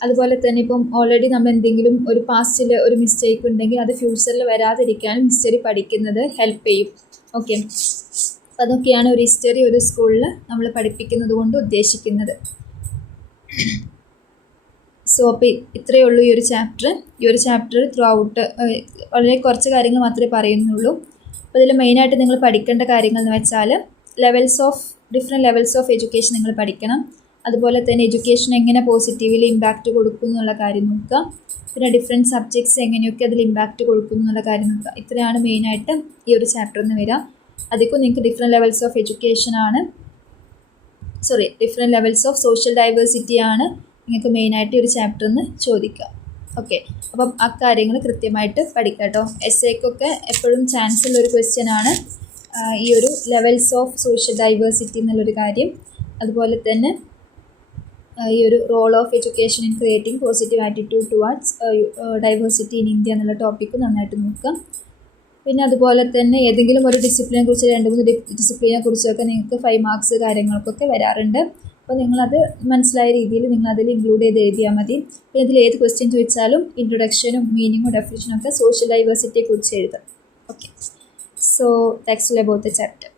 അതുപോലെ തന്നെ ഇപ്പം ഓൾറെഡി നമ്മൾ എന്തെങ്കിലും ഒരു പാസ്റ്റിൽ ഒരു മിസ്റ്റേക്ക് ഉണ്ടെങ്കിൽ അത് ഫ്യൂച്ചറിൽ വരാതിരിക്കാനും ഹിസ്റ്ററി പഠിക്കുന്നത് ഹെൽപ്പ് ചെയ്യും. ഓക്കെ, അപ്പോൾ അതൊക്കെയാണ് ഒരു ഹിസ്റ്ററി ഒരു സ്കൂളിൽ നമ്മൾ പഠിപ്പിക്കുന്നത് കൊണ്ട് ഉദ്ദേശിക്കുന്നത്. സോ അപ്പോൾ ഇത്രയേ ഉള്ളൂ ഈ ഒരു ചാപ്റ്റർ ത്രൂ ഔട്ട് വളരെ കുറച്ച് കാര്യങ്ങൾ മാത്രമേ പറയുന്നുള്ളൂ. അപ്പോൾ ഇതിൽ മെയിനായിട്ട് നിങ്ങൾ പഠിക്കേണ്ട കാര്യങ്ങൾ എന്ന് വെച്ചാൽ ഡിഫറെൻറ്റ് ലെവൽസ് ഓഫ് എഡ്യൂക്കേഷൻ നിങ്ങൾ പഠിക്കണം. അതുപോലെ തന്നെ എഡ്യൂക്കേഷൻ എങ്ങനെ പോസിറ്റീവ്ലി ഇമ്പാക്റ്റ് കൊടുക്കും എന്നുള്ള കാര്യം നോക്കുക. പിന്നെ ഡിഫറെൻറ്റ് സബ്ജക്ട്സ് എങ്ങനെയൊക്കെ അതിൽ ഇമ്പാക്റ്റ് കൊടുക്കും എന്നുള്ള കാര്യം നോക്കുക. ഇത്രയാണ് മെയിനായിട്ട് ഈ ഒരു ചാപ്റ്ററിൽ നിന്ന് വരിക. അതിപ്പോൾ നിങ്ങൾക്ക് different levels of different levels of social diversity ആണ് നിങ്ങൾക്ക് മെയിനായിട്ട് ഒരു ചാപ്റ്ററിൽ നിന്ന് ചോദിക്കാം. ഓക്കെ, അപ്പം ആ കാര്യങ്ങൾ കൃത്യമായിട്ട് പഠിക്കാം കേട്ടോ. എസ്സേക്കൊക്കെ എപ്പോഴും ചാൻസ് ഉള്ളൊരു ക്വസ്റ്റ്യൻ ആണ് ഈ ഒരു ലെവൽസ് ഓഫ് സോഷ്യൽ ഡൈവേഴ്സിറ്റി എന്നുള്ളൊരു കാര്യം. അതുപോലെ തന്നെ ഈ ഒരു role of education in creating positive attitude towards diversity in India എന്നുള്ള ടോപ്പിക്ക് നന്നായിട്ട് നോക്കാം. പിന്നെ അതുപോലെ തന്നെ ഏതെങ്കിലും ഒരു ഡിസിപ്ലിനെ കുറിച്ച് 2-3 ഡിസിപ്ലിനെ കുറിച്ചൊക്കെ നിങ്ങൾക്ക് 5 മാർക്സ് കാര്യങ്ങൾക്കൊക്കെ വരാറുണ്ട്. അപ്പോൾ നിങ്ങളത് മനസ്സിലായ രീതിയിൽ നിങ്ങളതിൽ ഇൻക്ലൂഡ് ചെയ്ത് എഴുതിയാൽ മതി. പിന്നെ ഇതിൽ ഏത് ക്വസ്റ്റ്യൻ ചോദിച്ചാലും ഇൻട്രൊഡക്ഷനും മീനിങ്ങും ഡെഫിനിഷനും ഒക്കെ സോഷ്യൽ ഡൈവേഴ്സിറ്റിയെ കുറിച്ച് എഴുതാം. Okay, so that's all about the chapter.